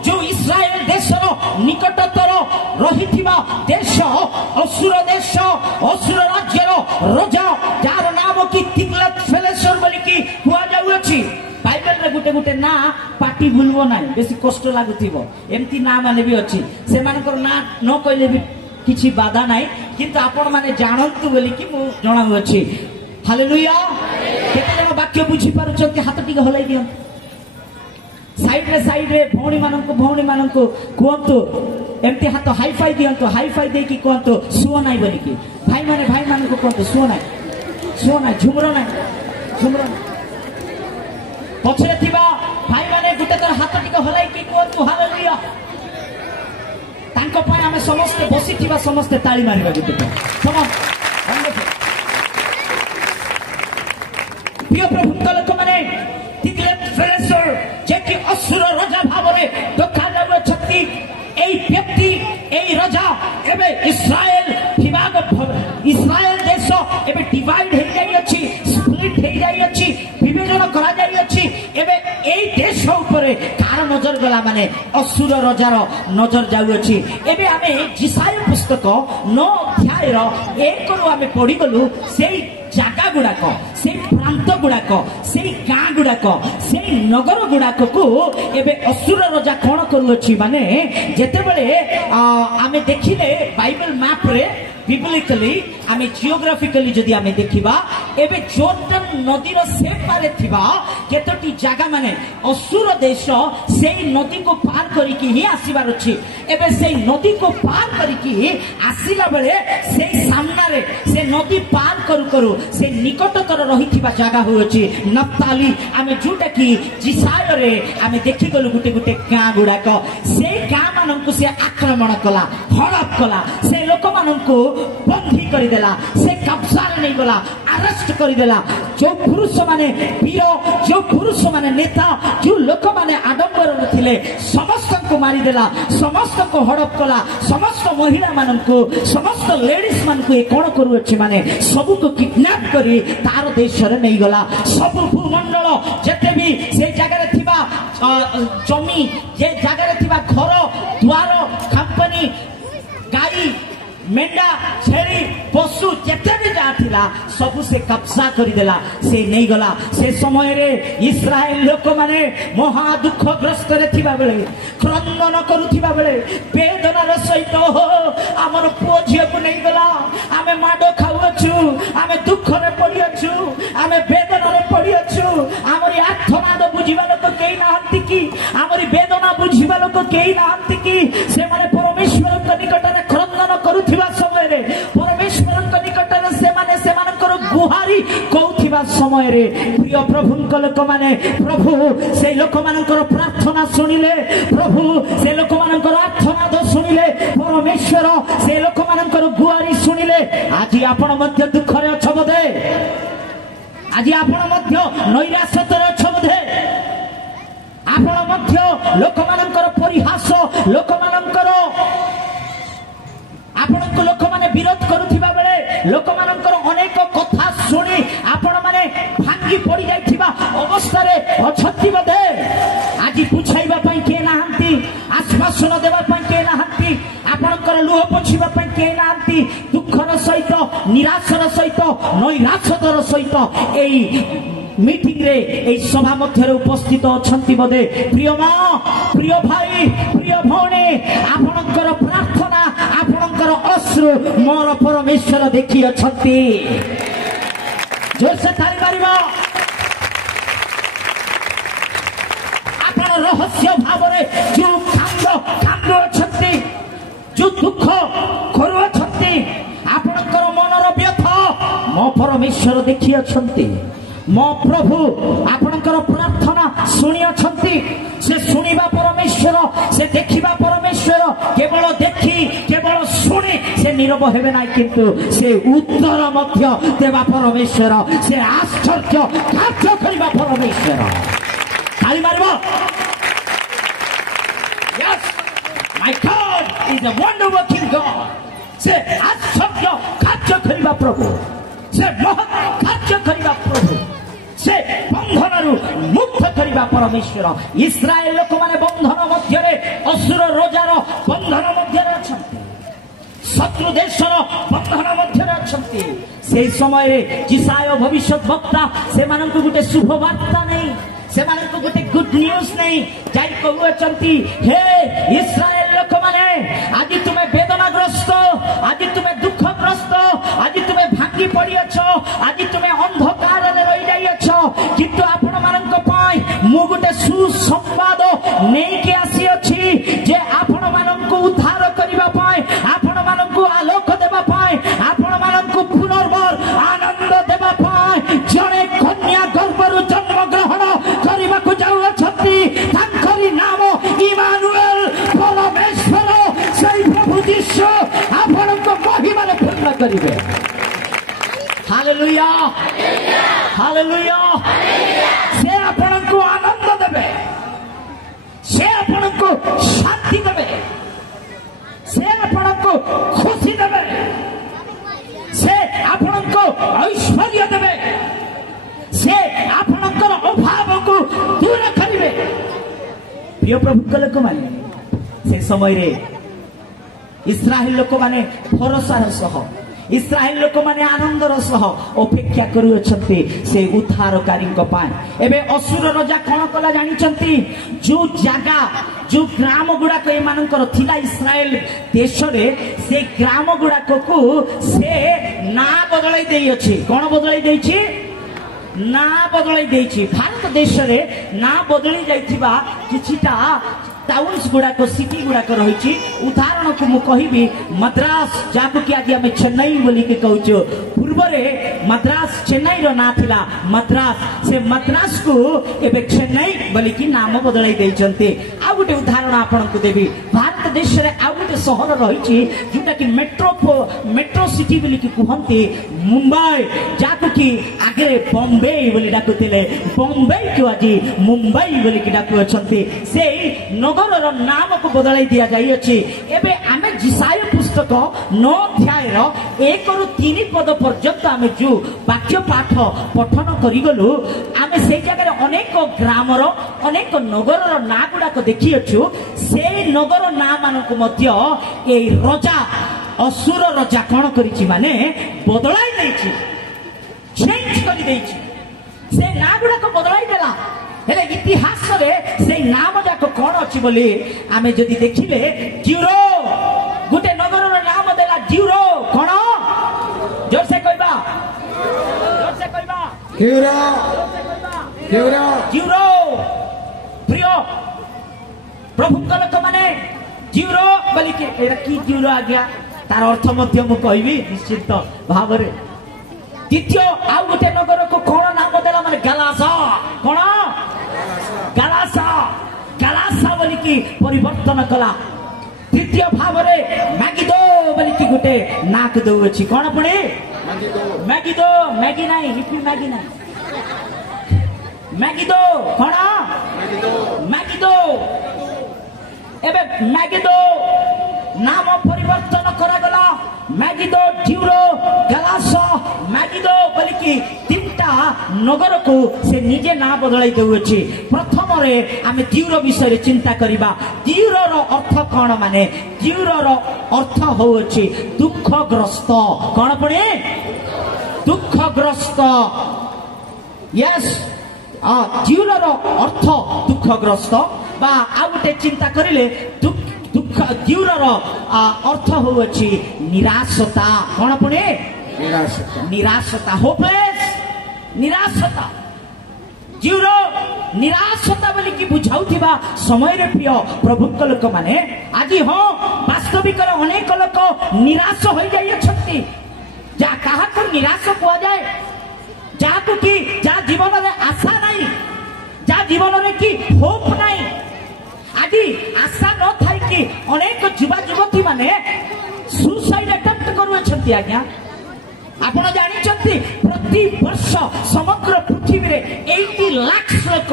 जो इस्राएल देशर निकटतर रहिथिबा देश असुर राज्यर राजा जार नाम की तिग्लत-पिलेसर बोली की हुआ जाउछि बाइबल रे गुटे गुटे ना पाटी भूलबो ना बेसी कष्ट लागुथिबो एमती ना माने भी अछि से मानकर ना न कहले भी किछि बाधा नाही किंतु आपण माने जानंतु बोली की मु जणाउ अछि हालेलुया केते जण वाक्य बुझी पारुछंती हाथ टिके हलाई दियो साइड रे भौणी माननको कहतु एमती हाथ हाई फाई दियंतु हाई फाई दे की कहतु सुओ नाई बोली की भाई माननको कहतु सुओ नाई झुमरो नाई पछरे थिबा भाई माने गुटे तर हाथ टिके हलाई की कहतु हालेलुया तांको पाय आमे समस्त बसी थिबा समस्त ताली मारिबा गुटे कम प्रिय प्रभु लोक माने तिग्लत-पिलेसर जेकी असुर राजा भावरे देखा जाउछथि एई व्यक्ति एई राजा एबे इस्राएल देश एबे डिवाइड हे जाई अछि स्प्लिट हे जाई अछि विभाजन करा जाई अछि एबे एई देश ऊपर कार नजर गला माने असुर राजार नजर जाउ अछि एबे आमे जिसाय पुस्तक 9 अध्याय रो 1 रो आमे पढि गलु सेई जागा गुड़ाक से प्रांत गुड़ाक से गाँ गुड़ाक से नगर गुड़ाक को एबे असुर राजा कौन करुअछि माने जेतेबेले आमे देखिले बाइबल मैप रे बिब्लिकली आमे जियोग्राफिकली जदि आमे देखिबा एबे जॉर्डन नदीर से पारे थिबा केतोटी जागा माने असुर देश सेई नदी को पार करिकि ही आसीबार अछि एबे सेई नदी को पार करिकि आसीला बेले सेई सामना रे से नदी पार करू से निकटतर रहिथिबा जागा होछि नप्ताली आमे जोटा कि जिसाय रे आमे देखि गलु गुटे गुटे गाँ गुड़ाक से गाँ माननको से आक्रमण कला हड़प कला से लोक माननको बंधी कर देला से कब्जा नहीं गला अरेस्ट कर देला जो पुरुष माने वीर जो पुरुष माने नेता जो लोक माने आडंबर थिले समस्त को मारी देला समस्त को हड़प कला समस्त महिला माननको समस्त लेडीज माननको ए कोन करू अछि माने सब को किडनैप करी तार देश रे नहीं गला सब भूमंडल जते भी से जगह रे थिबा जमी जे जगह रे थिबा घर द्वार कंपनी गाड़ी मेंढा छेड़ी पशु जेते भी जाथिला सब से कब्जा कर देला से नहीं गला से समय रे इस्राएल लोक माने महा दुख ग्रस्त रे थिबा बेले क्रंदन करूथिबा बेले वेदना रे सहित हमर पुओ झियो को नहीं गला आमे माडो खाउछु आमे दुख रे पड़ियछु आमे वेदना रे पड़ियछु हमर आत्मा तो बुझिबा लोक केई नाहंती की हमर वेदना बुझिबा लोक केई नाहंती की से माने परमेश्वर के निकट रे क्रंदन करूथिबा समय रे परमेश्वर के निकट रे से माने से मानकर गुहारी कहउथिबा समय रे प्रिय प्रभुक लोक माने प्रभु से लोक मानकर प्रार्थना सुनिले प्रभु से लोक मानकर आत्मा दो सुनिले परमेश्वर से लोक मानकर गुहारी सुनिले आज आपण मध्य दुख रे अछ बोधे आज आपण मध्य नैराश्यतर अछ बोधे आपण मध्य लोक मानकर परिहास लोक मानकर आपनको लोक माने विरोध करूथिबा बेले लोक मानकर अनेक कथा सुनी आपण माने भांगी पड़ी जाइथिबा अवस्था रे अछति बधे आज पुछाइबा पई के नाहंती आश्वासन देबा पई के नाहंती आपनकर लुह पोछिबा पई के नाहंती दुखर सहित निराशर सहित नैराश्यतर सहित एई मीटिंग रे ए सभा मध्य उपस्थित अछंती बदे प्रिय मां प्रिय भाई प्रिय भौणी आपनकर प्रार्थना आपनकर अश्रु मोर परमेश्वर देखि अछंती जोर से ताली मारिबा आपन रहस्य भाव रे जो कांद अछंती जो दुख करू अछंती आपनकर मनर व्यथा मो परमेश्वर देखी अछंती मो प्रभु आपणकर प्रार्थना शुणी अछंती से शुणिबा परमेश्वर से देखिबा परमेश्वर केवल देखी केवल शुणी से नीरव हेबे ना किंतु से उत्तर मध्य देवा परमेश्वर से आश्चर्य कार्य करिबा परमेश्वर ताली मारबो yes my God is a wonder working God से आश्चर्य कार्य करिबा प्रभु से महत् कार्य करिबा प्रभु से बंधन मुक्त करिबा परमेश्वर इस्राएल लोक माने बंधन मध्य असुर रोजार बंधन मध्य अछंती शत्रु देशर बंधन मध्य अछंती से समय जिसाय भविष्य वक्ता से मानक गुटे शुभ वार्ता नहीं से मानक गुटे गुड न्यूज नहीं जाई कहउचंती हे इस्राएल लोक माने आज तुमे वेदनाग्रस्त आज तुमे दुखग्रस्त आज तुमे भांगी पड़ी अछो आज तुमे अंधकार रे रही जाई अछो किंतु आपण मानक पाई मु गुटे सुसंवाद नेई के आसी अछि जे आपण मानक उद्धार करिबा पाई आपण मानक आलोक देबा पाई आपण मानक पुनर्बार आनंद देबा पाई जणे कन्या गर्भरु जन्म ग्रहण करिबा को जाउ अछती तांकरी नाम इमानुएल परमेश्वर सही प्रभु यीशु आपण को महिमा रे पूर्ण करिवे हालेलुया हालेलुया से आपण को आनंद देबे से आपण को शांति देबे से आपण को खुशी देबे से आपण को ऐश्वर्य देबे से आपणकर अभाव को दूर करिवे प्रिय प्रभु लोक माने से समय रे इस्राएल लोक माने भरोसा सह इस्राएल लोक माने आनंदर सह अपेक्षा करू अछंती से उद्धारकारी को पाए एबे असुर राजा कोन कला जानि छंती जो जागा जो ग्राम गुडा को एमानकर थिला इस्राएल देश रे से ग्राम गुडा को से ना बदलाई देई अछि कोन बदलाई देई छी ना बदलाई देई छी भारत देश रे ना बदली जाइथिबा किछिटा टाउन्स गुड़ाक सिटी गुड़ाक रही उदाहरण को मु कहिबी मद्रास जाको कि आज आम चेन्नई बोली के कहूँ पूर्व मद्रास चेन्नई रो ना थिला मद्रास से मद्रास को एबे चेन्नई बोली कि नाम बदलाई देइचंते आ गुटे उदाहरण आपन को देबी भारत देश रे आ गुटे शहर रही जोटा कि मेट्रो सिटी बोली कि कहंती मुंबई जाको कि आगे बॉम्बे बोली डाकुतिले बॉम्बे को आज मुंबई बोली कि डाकु अछंती से नगर नाम को बदलाई दिया जाई अछि एबे आमे जिसाय पुस्तक 9 अध्याय रो 1 रु 3 पद पर्यंत आमे जो वाक्य पाठ पठन करि गलु आमे से जगह अनेक ग्राम रो अनेक नगर रो ना गुडा को देखि अछु से नगर ना मान को मध्य ए राजा असुर राजा कोन करिछि माने बदलाई दैछि चेंज करि दैछि से ना गुडा को बदलाई देला हेले इतिहास रे से नाम जाक कोन अछि बोली आमे जदि देखिले ड्यूरो गुटे नगर रो नाम देला ड्यूरो कोन जोर से कहबा ड्यूरो ड्यूरो ड्यूरो प्रिय प्रभु कलक माने ड्यूरो बोली के एरा की ड्यूरो आ गया तार अर्थ मध्य मु कहबी निश्चित भाव रे द्वितीय आ गुटे नगर को कोन नाम देला माने गालासा कोन गालासा गालासा बोली की परिवर्तन कला तृतीय भाव रे मैगिदो बोली की गुटे नाक दउ अछि कोन पड़े मैगिदो मैगी नाही हिपी मैगी नाही मैगिदो कोन मैगिदो एबे मैगिदो नाम परिवर्तन करा गला मैगिदो ड्यूरो गालासा मैगिदो बोली की तीनटा नगर को से निजे ना बदलाई देउछि प्रथम रे आमे ड्यूरो विषय रे चिंता करिबा ड्यूरो रो अर्थ कोन माने ड्यूरो रो अर्थ होउछि दुखग्रस्त कोन पड़े दुखग्रस्त यस ड्यूरो रो अर्थ दुखग्रस्त बा आ गुटे चिंता करिले दुख ड्यूरो रो अर्थ होउछि निराशता कोन पड़े निराशता होपलेस निराशता ड्यूरो निराशता बोली कि बुझाउथिबा समय रे प्रिय प्रभु लोक माने आज हो वास्तविक अनेक लोक निराश हो जाई छथि जा कहा को निराश को जाए अनेक युवा युवती माने सुसाइड अटेम्प्ट करुछंती आज्ञा आपण जानिछंती प्रति वर्ष समग्र पृथ्वी रे 80 लाख लोक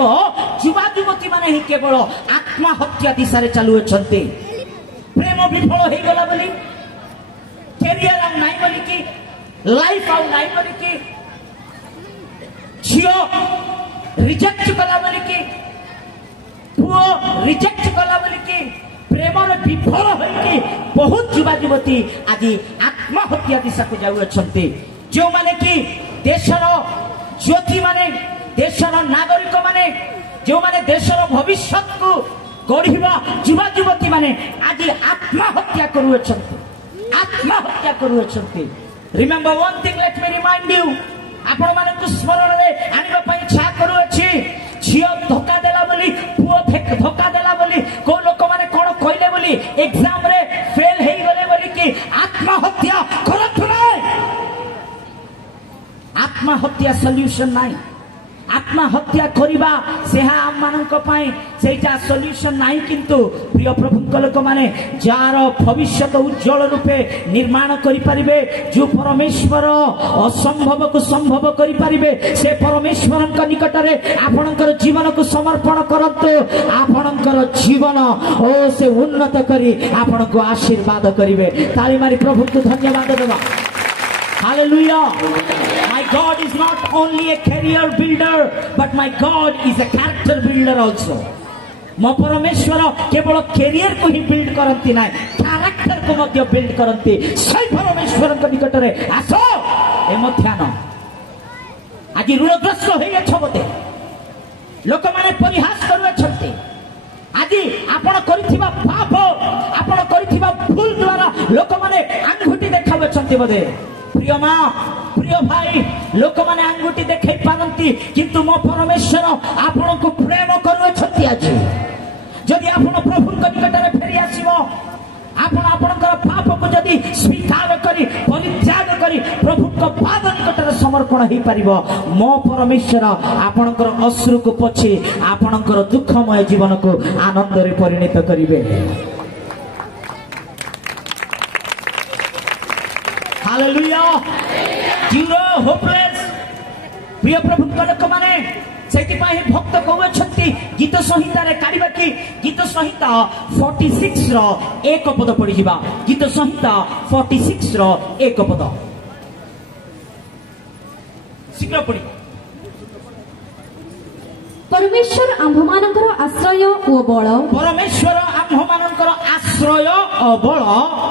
युवा युवती माने ही केवल आत्महत्या दिशा रे चलुछंती प्रेम विफल हो गला बोली कैरियर आउ नाइ बोली की लाइफ आउ नाइ बोली की झियो रिजेक्ट कला बोली की पुओ रिजेक्ट कला बोली की प्रेम विफल हो बहुत युवा युवती आज आत्महत्या दिशा को जाऊँगी जो माने कि देशर ज्योति माने देशर नागरिक माने जो माने देशर भविष्य को गढ़ा युवा युवती माने आज आत्महत्या करुछंती remember one thing let me remind you आपण माने स्मरण रे आनिबा पई इच्छा करूछि झियो धोखा देला बोली पुओ धोखा देला बोली को लोक माने कोन कहले बोली एग्जाम रे फेल हेई गले बोली कि आत्महत्या करथु नै आत्महत्या सॉल्यूशन नाही आत्महत्या करिबा सेहा आम मानक पाई सेटा सॉल्यूशन नाही किंतु प्रिय प्रभु लोक माने जार भविष्य उज्जवल रूपे निर्माण करि परिबे जो परमेश्वर असंभव को संभव करि परिबे से परमेश्वर निकट रे आपनकर जीवन को समर्पण करंतु आपनकर जीवन ओ से उन्नत करी आपन को आशीर्वाद करिवे ताली मारी प्रभु को धन्यवाद देबा Hallelujah. My God is not only a career builder, but my God is a character builder also. मो परमेश्वर केवल कैरियर को ही बिल्ड करती ना कैरेक्टर को मध्य बिल्ड करती सही परमेश्वर निकट रे आसो ए मध्याह्न आज ऋणग्रस्त हो बोधे लोक मैंने परिहास करुछंती आज आपण करिथिबा पाप आपण करिथिबा भूल द्वारा लोक माने आंगुठी देखाबछंती बोधे प्रिय माँ प्रिय भाई लोक माने आंगुठी देखै पारंती किंतु मो परमेश्वर आपण को प्रेम करुछंती आज जदि आपण प्रभु निकट रे फेरी आसीबो आपण आपनकर पाप को जदि स्वीकार करी परित्याग करी प्रभु को पाद निकट रे समर्पण हे परिबो मो परमेश्वर आपनकर अश्रु को पछी आपनकर दुखमय जीवन को आनंद रे परिणत करिवे Hallelujah. Zero hopeless. प्रिय प्रभु लोक माने सेति पाए भक्त कहउछंती गीत संहिता रे काढिबा की गीत संहिता 46 रो एक पद पढि जिबा गीत संहिता 46 रो एक पद शीघ्र पढि परमेश्वर आम्भमानकर आश्रय ओ बळ परमेश्वर आम्भमानकर आश्रय ओ बळ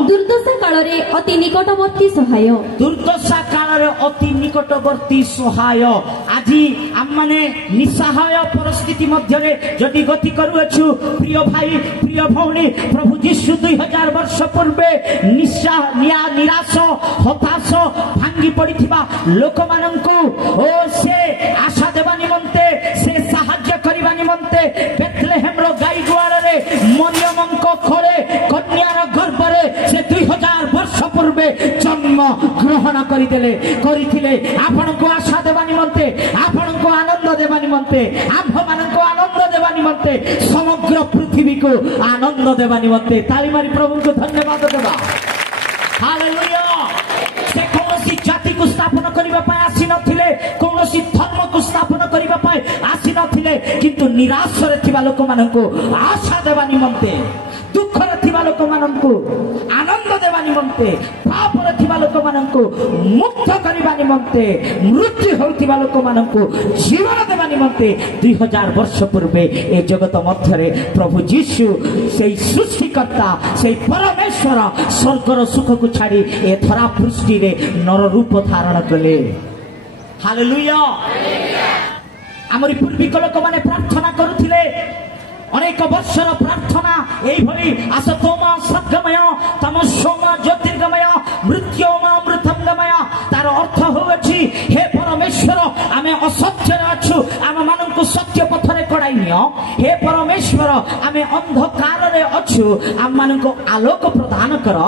दुर्दशा काल रे अति निकटवर्ती सहाय दुर्दशा काल रे अति निकटवर्ती सहाय आजी आम माने निसहाय परिस्थिति मध्य रे जदि गति करूछु प्रिय भाई प्रिय भौणी प्रभु यीशु 2000 वर्ष पूर्वे निराश हताश भांगी पड़िथिबा लोक माननकु ओ से आशा देबा निमंते से साहाय्य करिबा निमंते बेथलेहेम रो गाई गुआर रे मरियमंक खोले कन्यार गर्भ रे से 2000 वर्ष पूर्वे जन्म ग्रहण करिथिले आपण को आशा देबा निमंते आपण को आनंद देबा निमंते आंभ मानन को आनंद देबा निमंते समग्र पृथ्वी को आनंद देबा निमंते ताली मारी प्रभु को धन्यवाद देबा हालेलुया से कौनसी जाति को स्थापन करिबा पाए आसी नथिले कौनसी धर्म को स्थापन करिबा पाए आसी नथिले किंतु निराश रे थिबा लोक माननको आशा देबा निमंते दुख रे थिबा लोक माननको आनंद देबा निमंते पाप रे थिबा लोक माननको मुक्त करिबा निमंते मृत्यु होतिबा लोक माननको जीवन देबा निमंते 2000 वर्ष पूर्वे ए जगत मध्य रे प्रभु यीशु सेई सृष्टिकर्ता सेई परमेश्वर स्वर्गर सुख को छाड़ी ए धरा पृष्ठि रे नर रूप धारण कले हालेलुया आमरी पूर्विक लोक माने प्रार्थना करुथिले अनेक वर्षर प्रार्थना एई भली असतोमा सद्गमय तमसोमा ज्योतिर्गमय मृत्योमा मृतंगमय तार अर्थ होछि हे परमेश्वर आमे असत्य रे अछु आम माननकु सत्य पथ रे कढाई ଫେରାଇ ନିଅ। ହେ ପରମେଶ୍ୱର ଆମେ ଅନ୍ଧକାରରେ ଅଛୁ, ଆମମାନଙ୍କୁ ଆଲୋକ ପ୍ରଦାନ କର।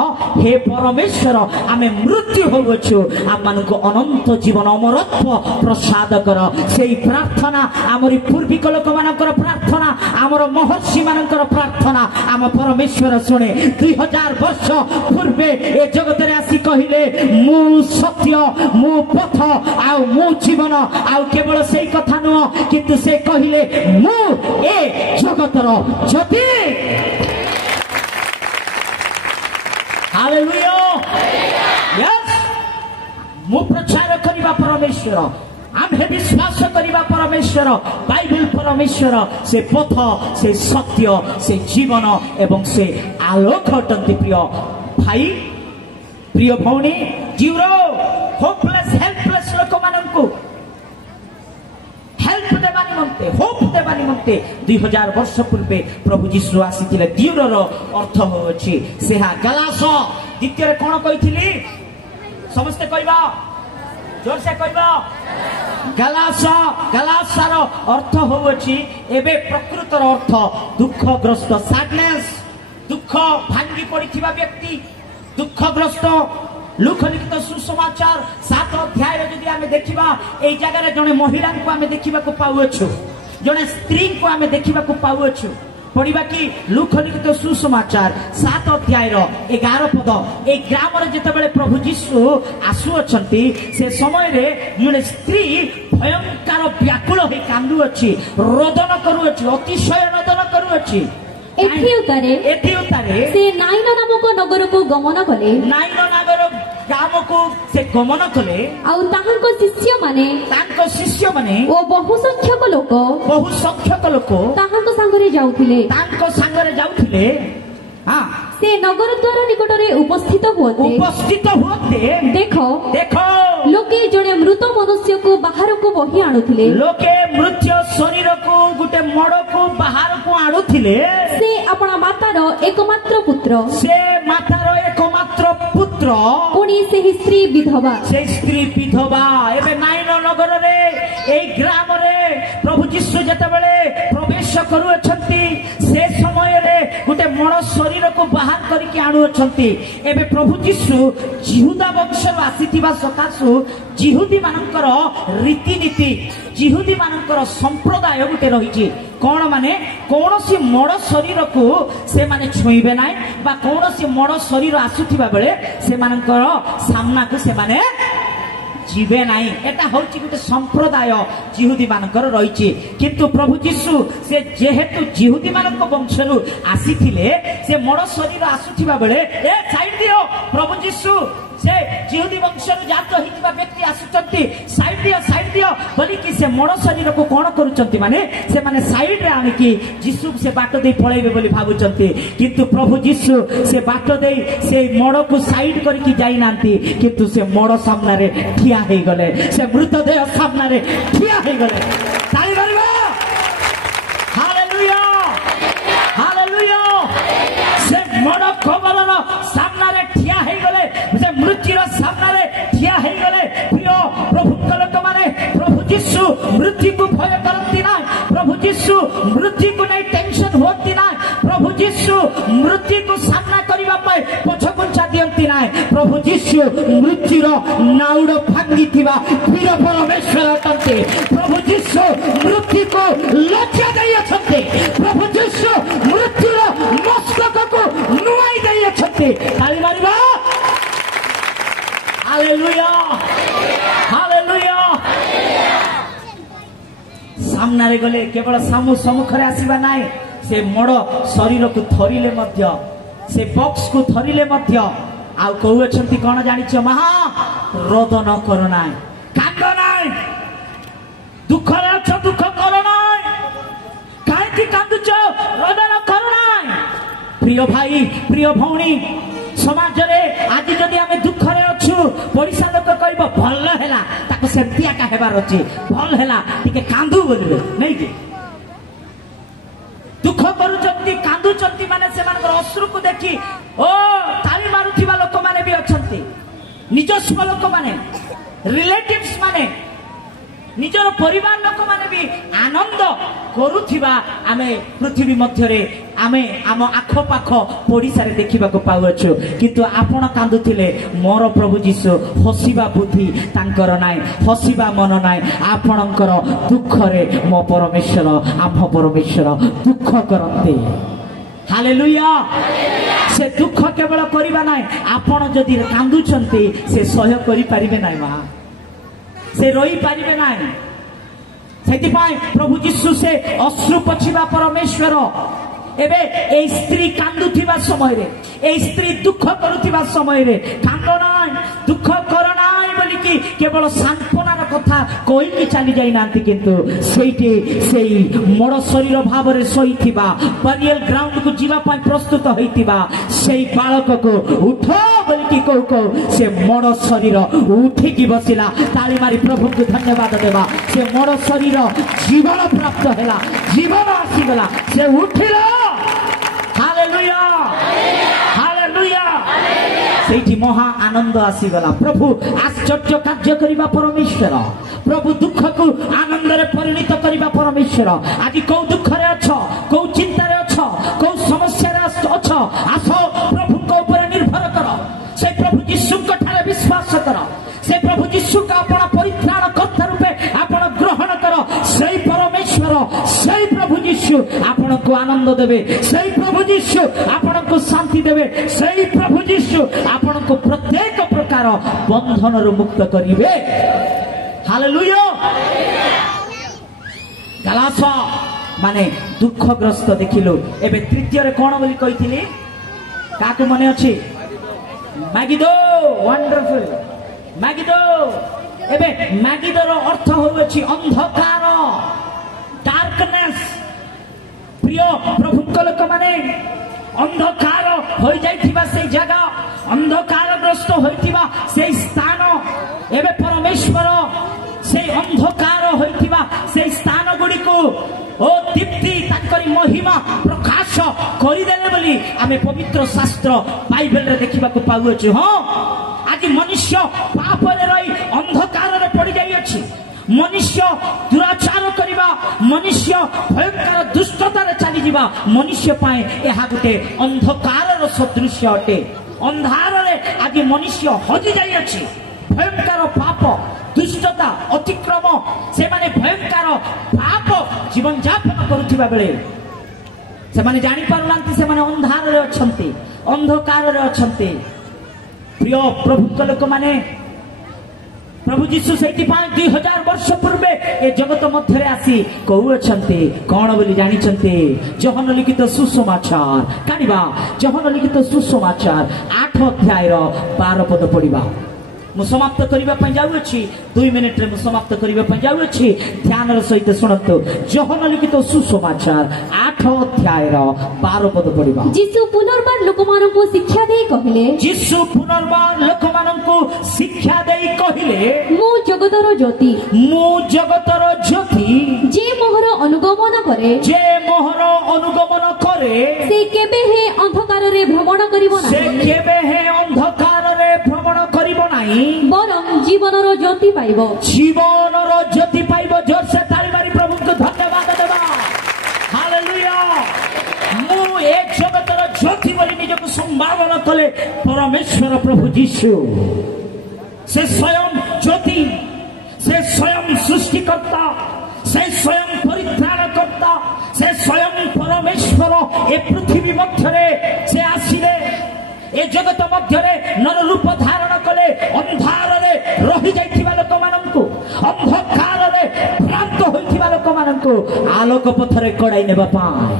ହେ ପରମେଶ୍ୱର ଆମେ ମୃତ୍ୟୁ ହେଉଅଛୁ, ଆମମାନଙ୍କୁ ଅନନ୍ତ ଜୀବନ ଅମରତ୍ୱ ପ୍ରସାଦ କର। ସେଇ ପ୍ରାର୍ଥନା ଆମରି ପୂର୍ବିକ ଲୋକମାନଙ୍କର ପ୍ରାର୍ଥନା, ଆମର ମହର୍ଷି ମାନଙ୍କର ପ୍ରାର୍ଥନା ଆମ ପରମେଶ୍ୱର ଶୁଣେ। 2000 ବର୍ଷ ପୂର୍ବେ ଏ ଜଗତରେ ଆସି କହିଲେ ମୁଁ ସତ୍ୟ, ମୁଁ ପଥ ଆଉ ମୁଁ ଜୀବନ। ଆଉ କେବଳ ସେଇ କଥା ନୁହଁ, କିନ୍ତୁ ସେ କହିଲେ ମୁଁ ଏ ଜଗତର ଜ୍ୟୋତି। ହାଲେଲୁୟା। ୟେସ୍, ମୁଁ ପ୍ରଚାର କରିବା ପରମେଶ୍ୱର, आम्हे विश्वास करिबा परमेश्वर, बाइबल परमेश्वर से पथ, से सत्य, से जीवन एवं से आलोक अटंती। प्रिय भाई, प्रिय भौणी, जीवरो होपलेस हेल्पलेस लोक माननकु हेल्प देबा निमंते, होप देबा निमंते 2000 वर्ष पूर्वे प्रभु जीशु आसीथिले। जीवरर अर्थ होछि सेहा गलास। द्वितीय रे कोन कहिथिली? समस्त कहबा, जोर से कहबा, गलासा। गलासार अर्थ होउछि एबे प्रकृतर अर्थ दुखग्रस्त, सैडनेस, दुख भांगी पड़िथिबा व्यक्ति, दुखग्रस्त। लूक लिखित सुसमाचार 7 अध्याय जदि आमे देखिबा, एई जगह रे जने महिला को आमे देखिबा को पाउछु, जने स्त्री को आमे देखिबा को पाउछु। पढ़िबा कि लूक लिखित सुसमाचार 7 अध्याय 11 पद। ए ग्राम रे जेतेबेले प्रभु जीशु आसु अछंती, से समय रे जने स्त्री भयंकर व्याकुल होई कांदु अछि, रोदन करू अछि, अतिशय रोदन करू अछि। एथि उतारे से नाइन नामक नगर को गमन कले। नाइन नगर ग्राम को से गमन कले। आउ ताहांको शिष्य माने ओ बहु संख्यक लोक ताहांको संगरे जाउथिले। हाँ, से नगर द्वार निकट रे उपस्थित हुअते देखो लोके जने मृत मनुष्य को बाहर को बही आणुथिले। लोके मृत शरीर को गुटे मड़ को बाहर को आणुथिले। से अपना मातार एकमात्र पुत्र पुणी से स्त्री विधवा। एबे नाइन नगर रे ए ग्राम रे प्रभु जीशु जेतेबेले प्रवेश करूछंती, से समय रे गुटे मड़ शरीर को बाहर करके आणुछंती। एबे प्रभु जीशु जिहुदा वंश आसीथिबा सकाशु जिहुदी मानकर रीतिनीति, जिहुदी मानकर संप्रदाय गुटे रहिछि। कौन माने कौनसी मड़ शरीर को से माने छुईबे नाई, बा कौनसी मड़ शरीर आसुथिबा बेले से मानकर सामना को से माने जीवे नाई। एटा होछि गुटे संप्रदाय जिहुदी मानकर रहिछि। किंतु प्रभु जीशु से जेहेतु जिहुदी मानक वंशरु आसीथिले, से मड़ शरीर आसुथिबा बेले ए साइड दियो, प्रभु जीशु से जिहुदी वंशरु जात होइतिबा व्यक्ति आसुचंती, साइड दियो बोली कि से मड़ शरीर को कोन करूचंती, माने से माने साइड रे आनि कि जीशु से बाट दे पळेबे बोली भाबुचंती। किंतु प्रभु जीशु से बाट दे से मड़ को साइड करके जाई नांती, किंतु से मड़ सामना रे ठिया हे गले, से मृतदेह सामना रे ठिया हे गले। ताली मारिबा। Hallelujah, hallelujah. से मड़ कबरर सामना रे ठिया हे गले, से मृत्युर सामना रे ठिया हे गले। प्रिय प्रभु लोक माने प्रभु जीशु मृत्यु को भय करती ना, प्रभु जीशु मृत्यु को नहीं टेंशन होती ना, प्रभु जीशु मृत्यु को सामना करबा पाए पछकुंचा दियंती ना। प्रभु जीशु मृत्युर नाउड भांगी थिबा वीर परमेश्वर अटंते। प्रभु जीशु मृत्यु को लज्जा देई अछंते। प्रभु जीशु मृत्युर मस्तक को नुआई देई अछंते। ताली मारिबा। Hallelujah, hallelujah. सामना रे गले केवल सम्मुख रे आसीबा नाय, से मड़ शरीर को धरिले मध्य, से बॉक्स को धरिले मध्य आउ कहउछंती कोन जानिछ, महा रोदन करो नाय, कांद नाय, दुख रे अछ, दुख करो नाय, काहे कि कांदुछ, रोदन करो नाय। प्रिय भाई, प्रिय भौणी, समाज रे आज जदि आमे दुख रे अछु, पड़िसा लोक कहबो भल हैला, ताको सेतिया का हेबार अछि, भल हैला टिके कांदू बोलबे नै कि। दुख करूचंती, कांदुचंती, माने सेमानकर अश्रु को देखि ओ ताली मारुथिबा लोक माने भी अछंती, निजस्व लोक माने, रिलेटिव्स माने निजर परिवार लोक माने भी आनंद करुथिबा आमे पृथ्वी मध्यरे आमे आम आख पाख पड़िसा रे देखिबा को पाउछु किंतु आपण कांदुथिले मोर प्रभु जीशु हसिबा बुद्धि तांकर नाय हसिबा मन नाय आपणकर दुख रे मो परमेश्वर आम परमेश्वर दुख करते हालेलुया से दुख केवल करिबा नाय आपण जदि कांदुछंती से सह्य करि परिबे नाय मा से रही पारिबे नाय सेतिपाई प्रभु जीशु से अश्रु पछिबा परमेश्वर एबे ए स्त्री कांदुथिबा समय रे ए स्त्री दुख करुथिबा समय रे कांदो नाय दुख कर नाय बोली कि केवल सांत्वनार कथा कोई की चली जाई नांती किंतु सेठी सेई मोर शरीर भाव रे सहीथिबा बरियल ग्राउंड को जीवा पाई प्रस्तुत होइतिबा सेई बालक को उठो बोली कि को से मोर शरीर उठी की बसिला ताली मारी प्रभु को धन्यवाद देबा से मोर शरीर जीवन प्राप्त हैला जीवन आसीगला से उठिला हालेलुया हालेलुया सेठी महा आनंद आसीगला प्रभु आश्चर्य कार्य करिबा परमेश्वर प्रभु दुख को आनंद रे परिणत करिबा परमेश्वर आज को दुख रे अछो को चिंता रे अछो को समस्या रे अछो आसो प्रभु को ऊपर निर्भर करो से प्रभु यीशु को ठारे विश्वास करो से प्रभु यीशु का अपना परित्राण कर्ता रूपे आपण ग्रहण करो सही परमेश्वर सही प्रभु यीशु आपण को आनंद देवे सही प्रभु यीशु आपण को शांति देवे सही प्रभु यीशु आपण को प्रत्येक प्रकार बंधन रु मुक्त करिवे हालेलुया गलास माने दुखग्रस्त देखिलो एबे तृतीय रे कोन बोली कहिथिली काकू मने अछि मागिदो वंडरफुल मागिदो एबे मागिदोर अर्थ होउछि अंधकार डार्कनेस प्रिय प्रभु लोक माने अंधकार हो जाइथिबा से जगह अंधकारग्रस्त होइथिबा से स्थान एबे परमेश्वर से अंधकार होइथिबा से स्थान गुडी को ओ दीप्ति ताकरी महिमा प्रकाश करि देले बोली आमे पवित्र शास्त्र बाइबल रे देखिबा को पाउछि हां आज मनुष्य पाप रे रही अंधकार रे पड़ी जाई अछि मनुष्य दुराचार करिबा मनुष्य भयंकर दुष्टता रे चली जीवा मनुष्य पाए एहा गुटे अंधकार रो सदृश्य अटे अंधार रे आज मनुष्य हजि जाई अछि भयंकर पाप दुष्टता अतिक्रम से माने भयंकर पाप जीवन यापन करुथिबा बेले से माने जानि पारुनांती से माने अंधार रे अछंती अंधकार रे अछंती प्रिय प्रभु लोक माने प्रभु जीशु सेठी 2000 वर्ष पूर्वे ए जगत मध्य आसी कहू अछंती कौन बोली जानी चंती जहन लिखित सुसमाचार कानिबा जहन लिखित सुसमाचार 8 अध्याय 12 पद पढ़िबा मु समाप्त करिबा पय जाउछि 2 मिनिट रे मु समाप्त करिबा पय जाउछि ध्यान र सहित सुनतो जहन लिखित सुसमाचार 8 अध्याय 12 पद पढ़िबा यीशु पुनर्बार लोकमान को शिक्षा देई कहिले यीशु पुनर्बार लोकमान को शिक्षा देई कहिले मु जगतर ज्योति जे मोहर अनुगमन करे से केबे हे अंधकार रे भ्रमण करिवो नाही बरम जीवनर ज्योति पाइबो जोर से ताली मारी प्रभु को धन्यवाद देबा हालेलुया मु एक जगतर ज्योति बोली निजको संभावना कले परमेश्वर प्रभु यीशु से स्वयं ज्योति से स्वयं सृष्टिकर्ता से स्वयं परित्राणकर्ता से स्वयं परमेश्वर ए पृथ्वी मध्यरे से आसिले ए जगत मध्यरे नर रूप धारण कले अंधार रे रहि जाइथिबा लोक माननकु अंधकार रे भ्रांत होइथिबा लोक माननकु आलोक पथरे कडाई नेबा पाए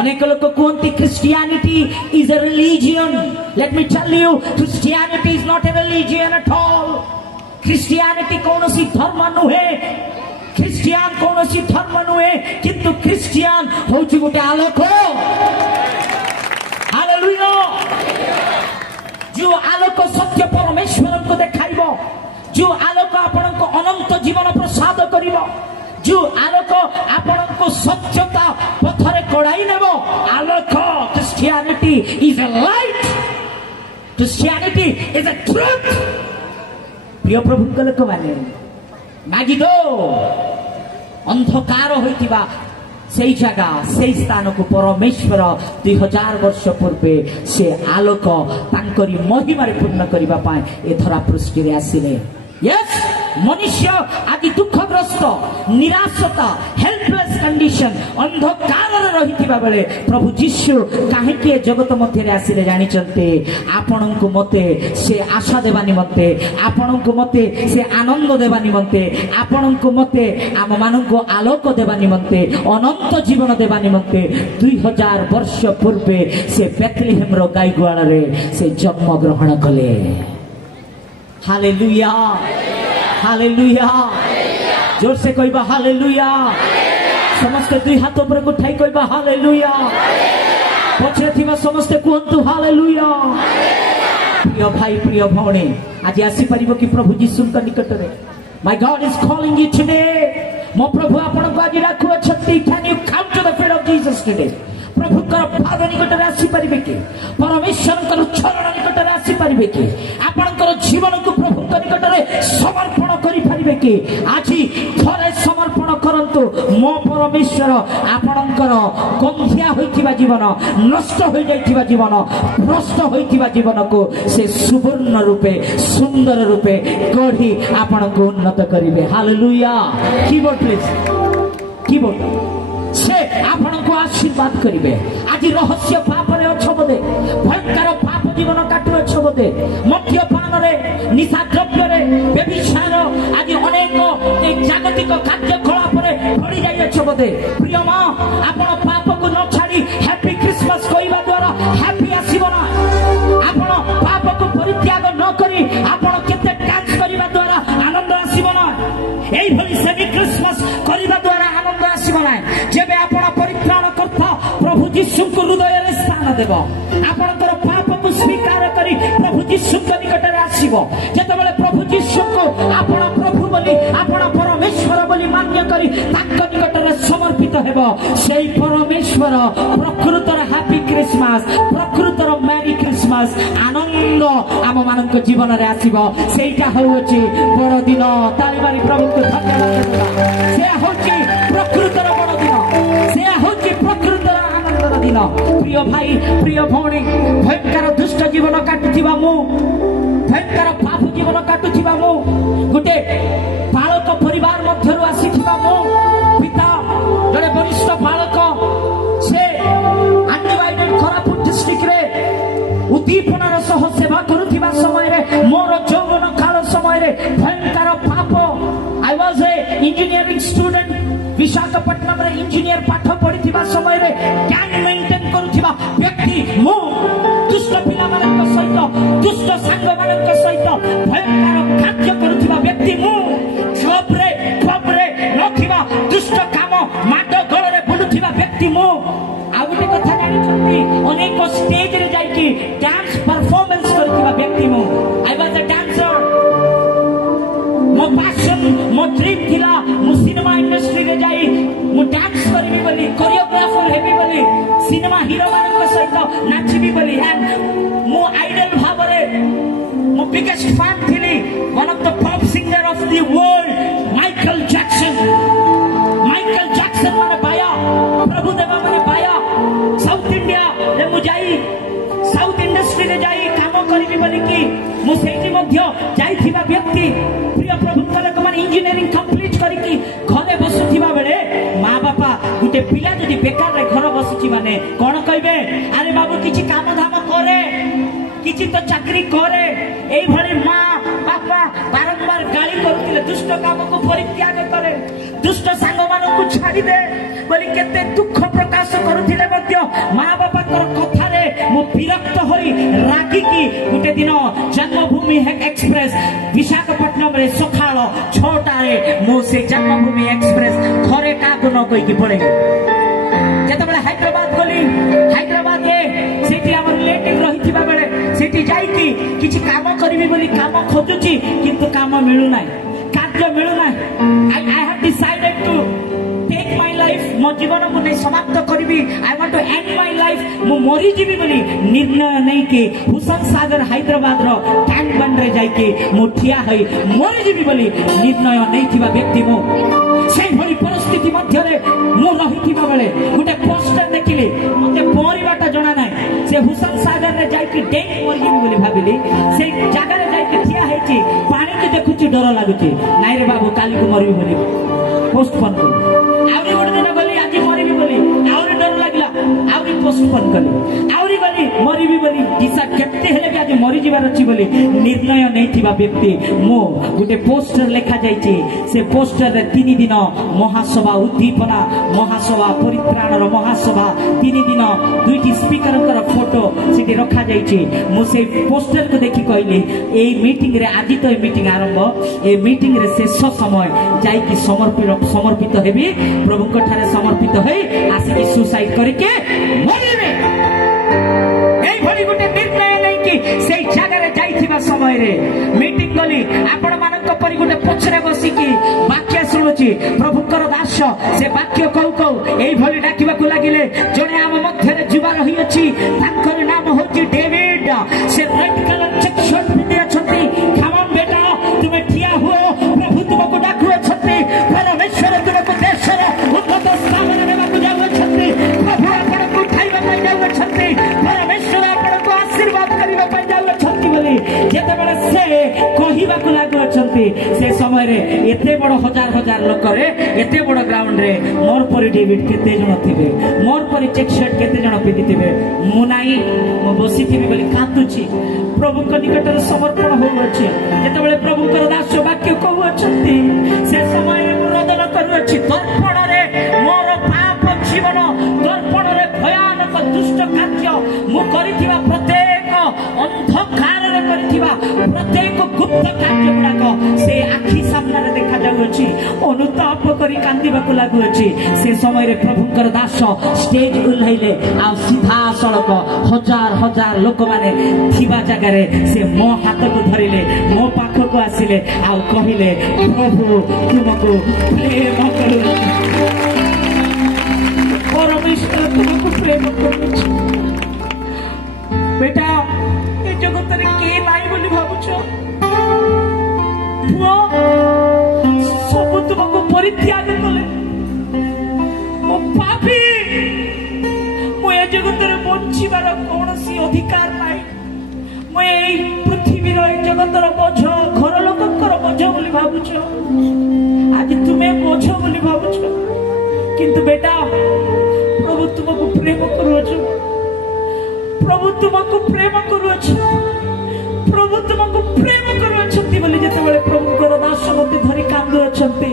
अनेक लोक कहंती Christianity is a religion let me tell you Christianity is not a religion at all Christianity कोनोसी धर्म नुहे क्रिश्चियन कोनोसी धर्म नुहे किंतु क्रिश्चियन होउची गोटे आलोक हालेलुया जो आलोक सत्य परमेश्वर को देखाइबो जो आलोक आपन को अनंत जीवन प्रसाद करिवो जो आलोक आपन को सत्यता पथरे कडाई नेबो आलोक Christianity is a light Christianity is a truth प्रिय प्रभु लोक माने ମାଗିଦୋ ଅନ୍ଧକାର ହୋଇଥିବା ସେଇ ଜାଗା ସେଇ ସ୍ଥାନକୁ ପରମେଶ୍ୱର 2000 ବର୍ଷ ପୂର୍ବେ ସେ ଆଲୋକ ତାଙ୍କରି ମହିମାରେ ପୂର୍ଣ୍ଣ କରିବା ପାଇଁ ଏ ଧରା ପୃଷ୍ଠରେ ଆସିଲେ। Yes, ମନୁଷ୍ୟ ଆଜି ଦୁଃଖଗ୍ରସ୍ତ, ନିରାଶତା, ହେଲ୍ପଲେସ୍ କଣ୍ଡିସନ, ଅନ୍ଧକାରରେ ରହିଥିବା ବେଳେ ପ୍ରଭୁ ଯୀଶୁ କାହିଁକି ଏ ଜଗତ ମଧ୍ୟରେ ଆସିଲେ ଜାଣିଛନ୍ତି? ଆପଣଙ୍କୁ ମତେ ସେ ଆଶା ଦେବା ନିମନ୍ତେ, ଆପଣଙ୍କୁ ମତେ ସେ ଆନନ୍ଦ ଦେବା ନିମନ୍ତେ, ଆପଣଙ୍କୁ ମତେ ଆମମାନଙ୍କୁ ଆଲୋକ ଦେବା ନିମନ୍ତେ, ଅନନ୍ତ ଜୀବନ ଦେବା ନିମନ୍ତେ 2000 ବର୍ଷ ପୂର୍ବେ ସେ ବେଥଲେହେମର ଗାଈ ଗୁହାଳରେ ସେ ଜନ୍ମ ଗ୍ରହଣ କଲେ। हालेलुया, हालेलुया, जोर से कहबा हालेलुया। समस्ते दुई हाथ ऊपर उठाई कहबा हालेलुया। पछरे थिबा समस्ते कहंतु हालेलुया। प्रिय भाई प्रिय भौणी आज आसी परिबो कि प्रभु यीशुଙ୍କ निकटरे? My God is calling you today. मो प्रभु आपनको आज डाकु अछंती। Can you come to the feet of Jesus today? प्रभुकर पाद निकटरे आसी परिबे कि? परमेश्वरकर चरण निकटरे आसी परिबे कि? आपनकर जीवन को प्रभुकर निकटरे समर्पण करि परिबे कि? आज थरे समर्पण करंतु। मो परमेश्वर आपनकर गंधिया होइथिबा जीवन, नष्ट होई जाइथिबा जीवन, भ्रष्ट होइथिबा जीवन को से सुवर्ण रूपे सुंदर रूपे गढ़ी आपनको उन्नत करिवे। हालेलुया। Keyboard please, keyboard. से आपनको आशीर्वाद करिवे। आज रहस्य पाप रे अछ बोधे, भयंकर पाप जीवन काटु अछ बोधे, मद्यपान रे, निशा द्रव्य रे, व्यभिचार आज अनेक ए जागतिक कार्यकलाप रे पड़ी जाय अछ बोधे। प्रिय मां आपण पाप को न छाड़ी हैप्पी क्रिसमस कहबा द्वारा हैप्पी आसीबो ना। आपण पाप को परित्याग न करी आपण केते डांस करबा द्वारा आनंद आसीबो ना। एई भली सेमी क्रिसमस करबा द्वारा आनंद आसीबो ना। जेबे आपण परित्राण करता प्रभु यीशु को हृदय रे स्थान देबो, आपनकर पाप को स्वीकार करी प्रभु यीशु के निकट रे आसीबो। जेतेबेले प्रभु यीशु को आपण प्रभु बोली, आपण परमेश्वर बोली मान्य करी ताक निकट रे समर्पित हेबो, सेई परमेश्वर प्रकृतर हैप्पी क्रिसमस, प्रकृतर मैरी क्रिसमस आनंद आम मानक जीवन रे आसीबो। सेईटा होउची बड़ दिन। ताली मारी प्रभु को धन्यवाद देबा। से होउची प्रकृतर बड़ दिन, से होउची प्रकृतर आनंदर दिन। प्रिय भाई प्रिय भौणी भयंकर दुष्ट जीवन काटुथिबा मु, भयंकर पाप जीवन काटुथिबा मु, गुटे बालक परिवार मध्यरु आसीथिबा मु, पिता जड़े वरिष्ठ बालक से अनडिवाइडेड कोरापुट डिस्ट्रिक्ट रे उद्दीपनार सह सेवा करुथिबा समय रे मोर यौवन काल समय रे भयंकर पाप। I was a engineering student. Visakhapatnam रे इंजीनियर पाठ पढ़िथिबा समय रे गैंग मेंटेन करुथिबा व्यक्ति मु, दुष्ट पिला मानक सहित, दुष्ट सांग मानक सहित भयंकर कार्य करुथिबा व्यक्ति मु, जॉब रे रखिबा दुष्ट काम माड गळ रे बुलुथिबा व्यक्ति मु। आ गुटे कथा जानि छथि अनेक स्टेज रे जाई कि डांस परफॉर्मेंस करुथिबा व्यक्ति मु। आई वाज अ डांसर। मो पैशन मो ड्रीम थिला मु सिनेमा इंडस्ट्री रे जाई मु डांस करबी बोली, कोरियोग्राफर हेबी बोली, सिनेमा हीरो मानक सहित नाचिबी बोली। एंड मु आइडल भाबरे मु बिगेस्ट फैन थिली one of the pop singer of the world Michael Jackson. Michael Jackson माने बाया प्रभु देवा माने बाया। साउथ इंडिया रे मु जाई, साउथ इंडस्ट्री रे जाई काम करबी बोली कि मु सेठी मध्य जाईथिबा व्यक्ति। प्रिय प्रभु लोक माने इंजीनियरिंग कंप्लीट करिकि घरे बसुथिबा बेले मां बापा गुटे पिला जदि बेकार रे घर बसुची माने कोन कहबे? अरे बाबू किछि काम धाम करे, किछि तो चाकरी करे। एई भली मां बापा बारंबार गाली करुथिले, दुष्ट काम को परित्याग करे, दुष्ट सांग मानन को छाडी दे बोली केते दुख प्रकाश करुथिले मध्य मां बापा कर कथा रे मु विरक्त होई रागी की गुटे दिन जन्मभूमि एक्सप्रेस विशाखापट्टनम रे सखाळ 6टा रे मु से जन्मभूमि एक्सप्रेस घरे का को न कहि कि पड़े। जेतबेले हैदराबाद गली, हैदराबाद रे सेठी हमर रिलेटिव रहिथिबा बेले सेठी जाई कि किछि काम करबी बोली काम खोजुची किंतु काम मिलु नाही, कार्य मिलु नाही। I have decided to take my life, मो जीवन को नहीं समाप्त करी बोली I want to end my life मु मरी जीवी बोली निर्णय नहीं के हुसैन सागर हैदराबाद रो टैंक बन रे जाई के मु ठिया हई मरी जीवी बोली निर्णय नहीं थिबा व्यक्ति मु से भली परिस्थिति मध्य रे मु रहिथिबा बेले गुटे पोस्टर देखिली मते परिवाटा जणा नाही से हुसैन सागर रे जाई के डेक मरी जीवी बोली भाबिली से जागा रे जाई के ठिया हेची पानी के देखुची डर लागुची नाइ रे बाबू काली को मरिबी बोली पोस्टपोन कली आउरी गोटे दिन गली आज मरिबी बोली आउरी डर लागला आउरी पोस्टपोन कली आउरी गली मरिबी बोली दिशा केते हेले भी आज मरि जिबार अछि बोली निर्णय नै थिबा व्यक्ति मो गोटे पोस्टर लेखा जायछि से पोस्टर रे 3 दिन महासभा उद्दीपना महासभा परित्राणर महासभा 3 दिन दुईटी स्पीकरकर फोटो सिटी रखा जायछि मो से पोस्टर को देखि कहली ए मीटिंग रे आज तो ए मीटिंग आरंभ ए मीटिंग रे शेष समय जाई कि समर्पित हेबी प्रभु को ठारे समर्पित होई आसी सुसाइड करके मरिबे एई भली गुटे निर्णय नै कि सेई जगह रे जाईथिबा समय रे मीटिंग गली आपण मानक परि गुटे पछरे बसी कि वाक्य सुनुची प्रभुकर दास से वाक्य कहू एई भली डाकिबा को लागिले जने हम मध्य रे जुबा रही अछि ताकर नाम होची डेविड से रेड कलर चेक शर्ट पिंदे अछंती खामन बेटा तुमे ठिया हुओ प्रभु तुमको डाकु अछंती परमेश्वर तुमको देश रे उन्नत स्थान रे नेबाकु जाउ अछंती प्रभु आपनको उठाइबा पई जाउ अछंती परमेश्वर आपनको आशीर्वाद करिबा पई जाउ अछंती बोली जेते बेले से कहिबा को लागु अछंती से समय रे एते बड़ हजार हजार लोक रे एते बड़ ग्राउंड रे मोर परि डेविड केते जण थिबे मोर परि चेक शर्ट केते जण पिदिथिबे मु नाही मु बसिथिबे बोली कातुची प्रभु को निकट रे समर्पण हो अछि जेते बेले प्रभु कर दास वाक्य कहू अछंती से समय रे मु रोदन करू अछि दर्पण रे मोर पाप जीवन दर्पण रे भयानक दुष्ट कार्य मु करिथिबा प्रत्येक अंधकार रे करिथिबा प्रत्येक गुप्त कार्य गुडाक से आखि सामने रे देखा जाउ अछि अनुताप करी कांदिबा को लागु अछि से समय रे प्रभु कर दास स्टेज उल्हाइले आ सीधा सड़क हजार हजार लोक माने थिबा जगह रे से मो हाथ को धरिले मो पाख को आसिले आ कहिले प्रभु तुमको प्रेम करू परमेश्वर तुमको प्रेम करू बेटा ए जगत रे के नाही बोली भाबुछो पुओ सब तुमको परित्याग कले मो पापी मो ए जगत रे बंचिबार कोनोसी अधिकार नाही मो ए पृथ्वी रो ए जगत रो बोझ घर लोककर बोझ बोली भाबुछो आज तुमे बोझ बोली भाबुछो किंतु बेटा प्रभु तुमको प्रेम करूछ प्रभु तुमको प्रेम करूछ प्रभु तुमको प्रेम करूछंती बोली जेते बेले प्रभु कर दास मते धरि कांदु अछंती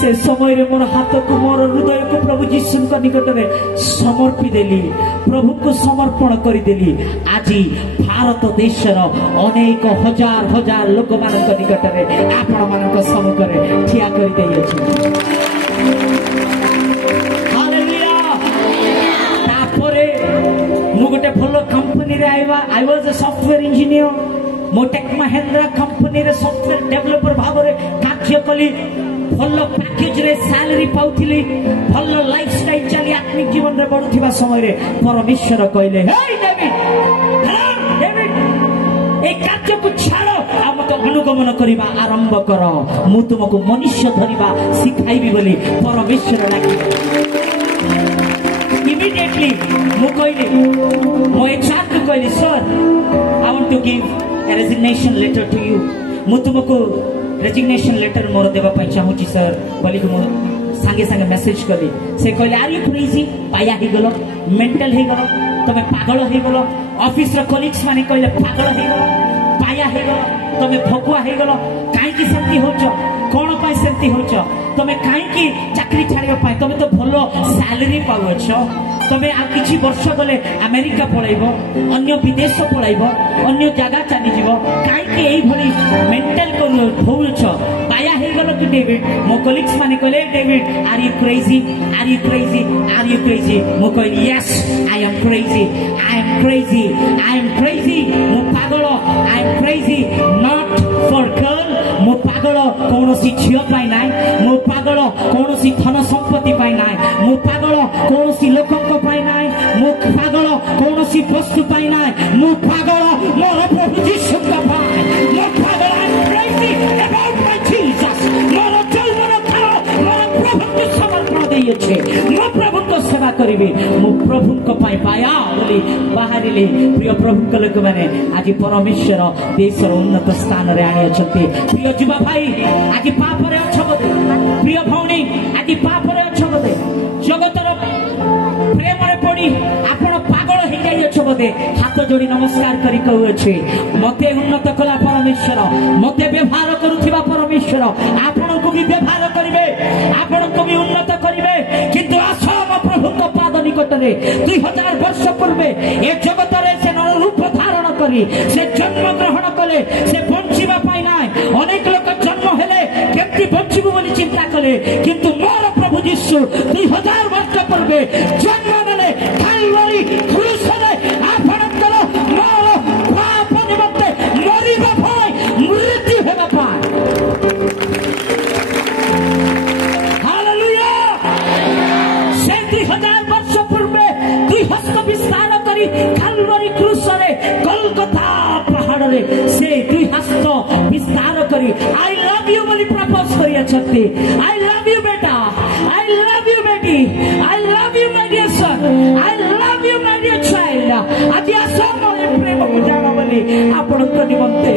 से समय रे मोर हाथ को मोर हृदय को प्रभु यीशु को निकट रे समर्पि देली प्रभु को समर्पण करि देली आजी भारत देश रो अनेक हजार हजार लोक मानक निकट रे आपण मानक सम्मुख रे ठिया करि देई अछि हालेलुया तापरे मु गोटे भलो कंपनी रे आइबा I was a software engineer मो टेक महिंद्रा कंपनी रे सॉफ्टवेयर डेवलपर भाव रे कार्य कली भलो पैकेज रे सैलरी पाउथिली भलो लाइफस्टाइल चली आत्मिक जीवन रे बढुथिबा समय रे परमेश्वर कहले हे डेविड ए कार्य को छाड़ो आ मत अनुगमन करिबा आरंभ करो मु तुमको मनुष्य धरिबा सिखाइबी बोली परमेश्वर डाकी इमीडिएटली मु कहली मो एचआर को कहली sir I want to give a resignation letter to you मु तुमको रेजिग्नेशन लेटर मोर देबा पई चाहू छी सर बोली को संगे संगे मेसेज कली से कहले आर यू क्रेजी पाया ही गलो मेंटल ही गलो तमे पागल ही गलो ऑफिस रे कलीग्स माने कहले पागल ही गलो पाया ही गलो तमे भगवा ही गलो काई की सेंती होचो कोन पाई सेंती होचो तमे काई की चाकरी छाड़ियो पाई तमे तो भलो सैलरी पाउछो तमे आ किछि वर्ष गले अमेरिका पळाइबो अन्य विदेश पळाइबो अन्य जगह चली जीवो काई के एई भली मेंटल को होउछो पाया हे गलो कि डेविड मो कलीग्स माने कहले David are you crazy are you crazy are you crazy मो कहली yes I am crazy I am crazy I am crazy मो पागल I am crazy not for girl मो पागल कोनोसी झियो पाई नाय मो पागल कोनोसी धन संपत्ति पाई नाय मो पागल कोनोसी लोकक पाई କୌଣସି ବସ୍ତୁ ପାଇଁ ନାହିଁ। ମୁଁ ପାଗଳ ମୋର ପ୍ରଭୁ ଯୀଶୁଙ୍କ ପାଇଁ। ମୁଁ ପାଗଳ ମୋର ଜନ୍ମର କାଳ ମୋର ପ୍ରଭୁଙ୍କୁ ସମର୍ପଣ ଦେଇଅଛି। ମୁଁ ପ୍ରଭୁଙ୍କ ସେବା କରିବି। ମୁଁ ପ୍ରଭୁଙ୍କ ପାଇଁ ପାୟା ବୋଲି ବାହାରିଲେ ପ୍ରିୟ ପ୍ରଭୁଙ୍କ ଲୋକମାନେ ଆଜି ପରମେଶ୍ୱର ଦେଶର ଉନ୍ନତ ସ୍ଥାନରେ ଆଣିଅଛନ୍ତି। ପ୍ରିୟ ଯୁବା ଭାଇ ଆଜି ପାପରେ ଅଛ ବୋଧେ, ପ୍ରିୟ ଭଉଣୀ ଆଜି ପାପରେ ଅଛ ବୋଧେ, ଜଗତର ପ୍ରେମରେ ପଡି ଆପଣ ପାଗଳ ହେଇଯାଇଅଛ ବୋଧେ। ହାତ ଯୋଡ଼ି ନମସ୍କାର କରି କହୁଅଛି ମତେ ଉନ୍ନତ କଲା ପରମେଶ୍ୱର, ମତେ ବ୍ୟବହାର କରୁଥିବା ପରମେଶ୍ୱର ଆପଣଙ୍କୁ ବି ବ୍ୟବହାର କରିବେ, ଆପଣଙ୍କୁ ବି ଉନ୍ନତ କରିବେ। କିନ୍ତୁ ଆସ ଆମ ପ୍ରଭୁଙ୍କ ପାଦ ନିକଟରେ। 2000 ବର୍ଷ ପୂର୍ବେ ଏ ଜଗତରେ ସେ ନର ରୂପ ଧାରଣ କରି ସେ ଜନ୍ମ ଗ୍ରହଣ କଲେ। ସେ ବଞ୍ଚିବା ପାଇଁ ନାହିଁ। ଅନେକ ଲୋକ ଜନ୍ମ ହେଲେ କେମିତି ବଞ୍ଚିବୁ ବୋଲି ଚିନ୍ତା କଲେ, କିନ୍ତୁ ମୋର ପ୍ରଭୁ ଯୀଶୁ 2000 ବର୍ଷ ପୂର୍ବେ ଜନ୍ମ ନେଲେ କାଲଭାରୀ କ୍ରୁଶରେ ଆପଣଙ୍କର ମୋର ପାପ ନିମନ୍ତେ ମରିବା ପାଇଁ, ମୃତ୍ୟୁ ହେବା ପାଇଁ। ହାଲେଲୁୟା। ସେ 2000 ବର୍ଷ ପୂର୍ବେ 2 ହସ୍ତ ବିସ୍ତାର କରି କାଲଭାରୀ କ୍ରୁଶରେ କୋଲକାତା ପାହାଡ଼ରେ ସେ 2 ହସ୍ତ ବିସ୍ତାର କରି ଆଇ ଲଭ୍ ୟୁ ବୋଲି ପ୍ରପୋଜ କରିଅଛନ୍ତି। ଆଇ ଲଭ୍ ୟୁ ବେଟା, ଆଇ ଲଭ୍ ୟୁ ବେଟି, I love you my dear son, I love you my dear child. ଆଜି ଆସ ମୋର ପ୍ରେମକୁ ଜାଣ ବୋଲି ଆପଣଙ୍କ ନିମନ୍ତେ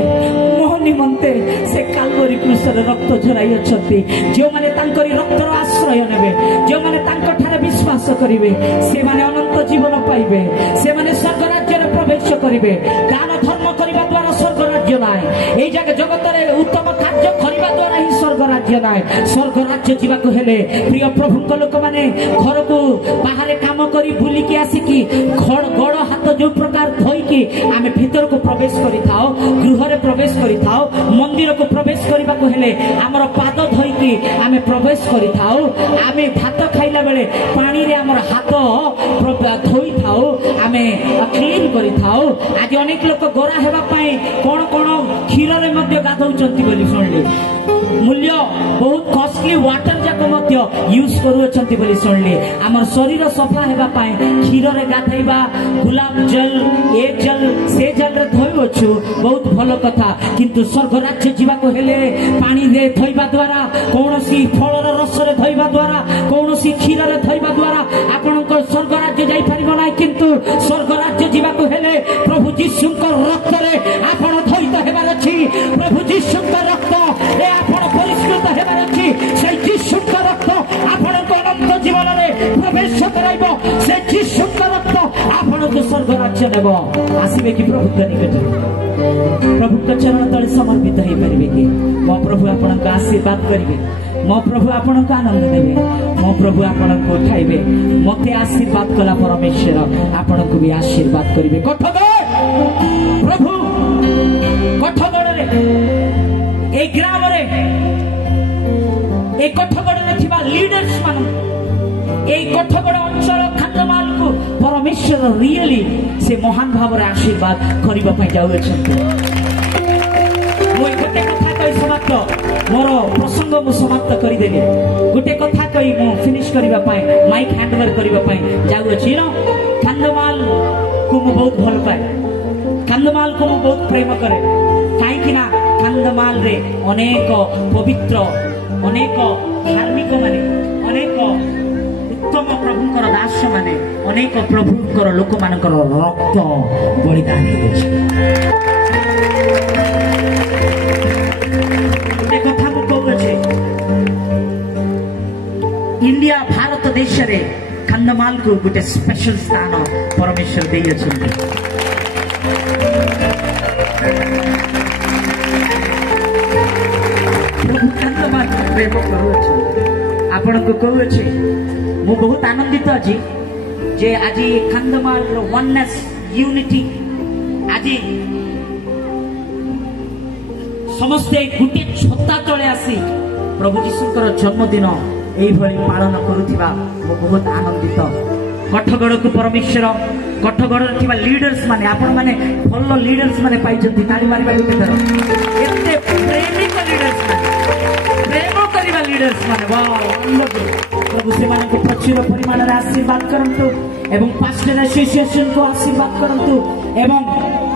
ମୋ ନିମନ୍ତେ ସେ କାଲଭାରୀ କ୍ରୁଶରେ ରକ୍ତ ଝରାଇଅଛନ୍ତି। ଯେଉଁମାନେ ତାଙ୍କରି ରକ୍ତର ଆଶ୍ରୟ ନେବେ, ଯେଉଁମାନେ ତାଙ୍କଠାରେ ବିଶ୍ୱାସ କରିବେ, ସେମାନେ ଅନନ୍ତ ଜୀବନ ପାଇବେ। ସେମାନେ ସ୍ୱର୍ଗ ରାଜ୍ୟରେ ପ୍ରବେଶ କରିବେ। ଦାନ ଧର୍ମ କରିବା ଦ୍ୱାରା ସ୍ୱର୍ଗ ରାଜ୍ୟ ନାହିଁ। এই ଜାଗା ଜଗତରେ ଉତ୍ତମ କାର୍ଯ୍ୟ କରିବା ଦ୍ୱାରା ହିଁ ସ୍ୱର୍ଗ ରାଜ୍ୟ ନାହିଁ। ସ୍ୱର୍ଗ ରାଜ୍ୟ ଯିବାକୁ ହେଲେ ପ୍ରିୟ ପ୍ରଭୁଙ୍କ ଲୋକମାନେ ଘରକୁ ବାହାରେ କାମ କରି ବୁଲିକି ଆସିକି ଗୋଡ଼ ହାତ ଯୋଉ ପ୍ରକାର ଧୋଇକି ଆମେ ଭିତରକୁ ପ୍ରବେଶ କରିଥାଉ, ଗୃହରେ ପ୍ରବେଶ କରିଥାଉ, ମନ୍ଦିରକୁ ପ୍ରବେଶ କରିବାକୁ ହେଲେ ଆମର ପାଦ ଧୋଇକି ଆମେ ପ୍ରବେଶ କରିଥାଉ। ଆମେ ଭାତ ଖାଇଲା ବେଳେ ପାଣିରେ ଆମର ହାତ ଧୋଇଥାଉ, ଆମେ କ୍ଲିନ୍ କରିଥାଉ। ଆଜି ଅନେକ ଲୋକ ଗୋରା ହେବା ପାଇଁ କଣ କଣ କ୍ଷୀରରେ ମଧ୍ୟ ଗାଧଉଛନ୍ତି ବୋଲି ଶୁଣିଲେ। ମୂଲ୍ୟ ବହୁତ କଷ୍ଟଲି ୱାଟର ଯାକ ମଧ୍ୟ ୟୁଜ୍ କରୁଅଛନ୍ତି ବୋଲି ଶୁଣିଲେ। ଆମର ଶରୀର ସଫା ହେବା ପାଇଁ କ୍ଷୀରରେ ଗାଧେଇବା, ଗୁଲାବ ଜଲ ଏ ଜଲ ସେ ଜଲରେ ଧୋଇଅଛୁ, ବହୁତ ଭଲ କଥା। କିନ୍ତୁ ସ୍ୱର୍ଗ ରାଜ୍ୟ ଯିବାକୁ ହେଲେ ପାଣିରେ ଧୋଇବା ଦ୍ୱାରା, କୌଣସି ଫଳର ରସରେ ଧୋଇବା ଦ୍ୱାରା, କୌଣସି କ୍ଷୀରରେ ଧୋଇବା ଦ୍ୱାରା ଆପଣଙ୍କ ସ୍ୱର୍ଗ ରାଜ୍ୟ ଯାଇପାରିବ ନାହିଁ। କିନ୍ତୁ ସ୍ୱର୍ଗ ରାଜ୍ୟ ଯିବାକୁ ହେଲେ ପ୍ରଭୁ ଯୀଶୁଙ୍କ ରକ୍ତରେ ଆପଣ ଧୋଇତ ହେବାର ଅଛି। ପ୍ରଭୁ ଯୀଶୁଙ୍କ ରକ୍ତ ଏ ଆପଣ ପରିଷ୍କୃତ ହେବାର ଅଛି। সেই ଯୀଶୁଙ୍କ ରକ୍ତ ଆପଣଙ୍କ ଅନନ୍ତ ଜୀବନରେ ପ୍ରବେଶ କରାଇବ। ସେ ଯୀଶୁଙ୍କ ରକ୍ତ ଆପଣଙ୍କୁ ସ୍ୱର୍ଗ ରାଜ୍ୟ ନେବ। ଆସିବେ କି ପ୍ରଭୁଙ୍କ ନିକଟରେ? ପ୍ରଭୁଙ୍କ ଚରଣ ତଳେ ସମର୍ପିତ ହେଇପାରିବେ କି? ମୋ ପ୍ରଭୁ ଆପଣଙ୍କ ଆଶୀର୍ବାଦ କରିବେ, ମୋ ପ୍ରଭୁ ଆପଣଙ୍କୁ ଆନନ୍ଦ ଦେବେ, ମୋ ପ୍ରଭୁ ଆପଣଙ୍କୁ ଉଠାଇବେ। ମତେ ଆଶୀର୍ବାଦ କଲା ପରମେଶ୍ୱର ଆପଣଙ୍କୁ ବି ଆଶୀର୍ବାଦ କରିବେ। କଠଗଡ଼ ପ୍ରଭୁ କଠଗଡ଼ରେ এই গ্রামে এই কঠগড়ে থিবা লিডার্স মানুষ এই কঠগড় অঞ্চল খান্দমালকু পরমেশ্বর রিয়েলি সে মহান ভাবে আশীর্বাদ করিবা পাই যাউছন্তি। মই গোটে কথা কই সমাপ্ত, মোর প্রসঙ্গ মু সমাপ্ত করি দেলি। গোটে কথা কই মু ফিনিশ করিবা পাই, মাইক হ্যান্ডওভার করিবা পাই যাউছি। খান্দমাল কু মু বহুত ভাল পাই, খান্দমাল কু মু বহুত প্রেম করে। কাইকি না কান্ধমাল রে অনেক পবিত্র, অনেক ধার্মিক মানে, অনেক উত্তম প্রভুঙ্কর দাস মানে, অনেক প্রভুঙ্কর লোক মানকর রক্ত বলিদান করেছে। গোটে কথা মু কହୁଛି, ইন্ডিয়া ভারত দেশরে কান্ধমালକୁ গোটে স্পেশাল স্থান পরমেশ্বর ଦେଇଅଛନ୍ତି। प्रेम करुच्छे आपको कहूँ मु बहुत आनंदित अच्छी जे आज कंधमाल वननेस यूनिटी आज समस्ते गोटे छत्ता तले आसी प्रभु जीशुकर जन्मदिन यही पालन करुवा मु बहुत आनंदित। कठगड़ को परमेश्वर कठगड़ लीडर्स माने आपण माने भल लीडर्स माने ताली मारिबा गोटे थर एते प्रेमिक लीडर्स माने प्रेम करिबा लीडर्स माने प्रभु से माने को प्रचुर परिमाण रे आशीर्वाद करंतु एवं पास्टर एसोसिएशन को आशीर्वाद करंतु एवं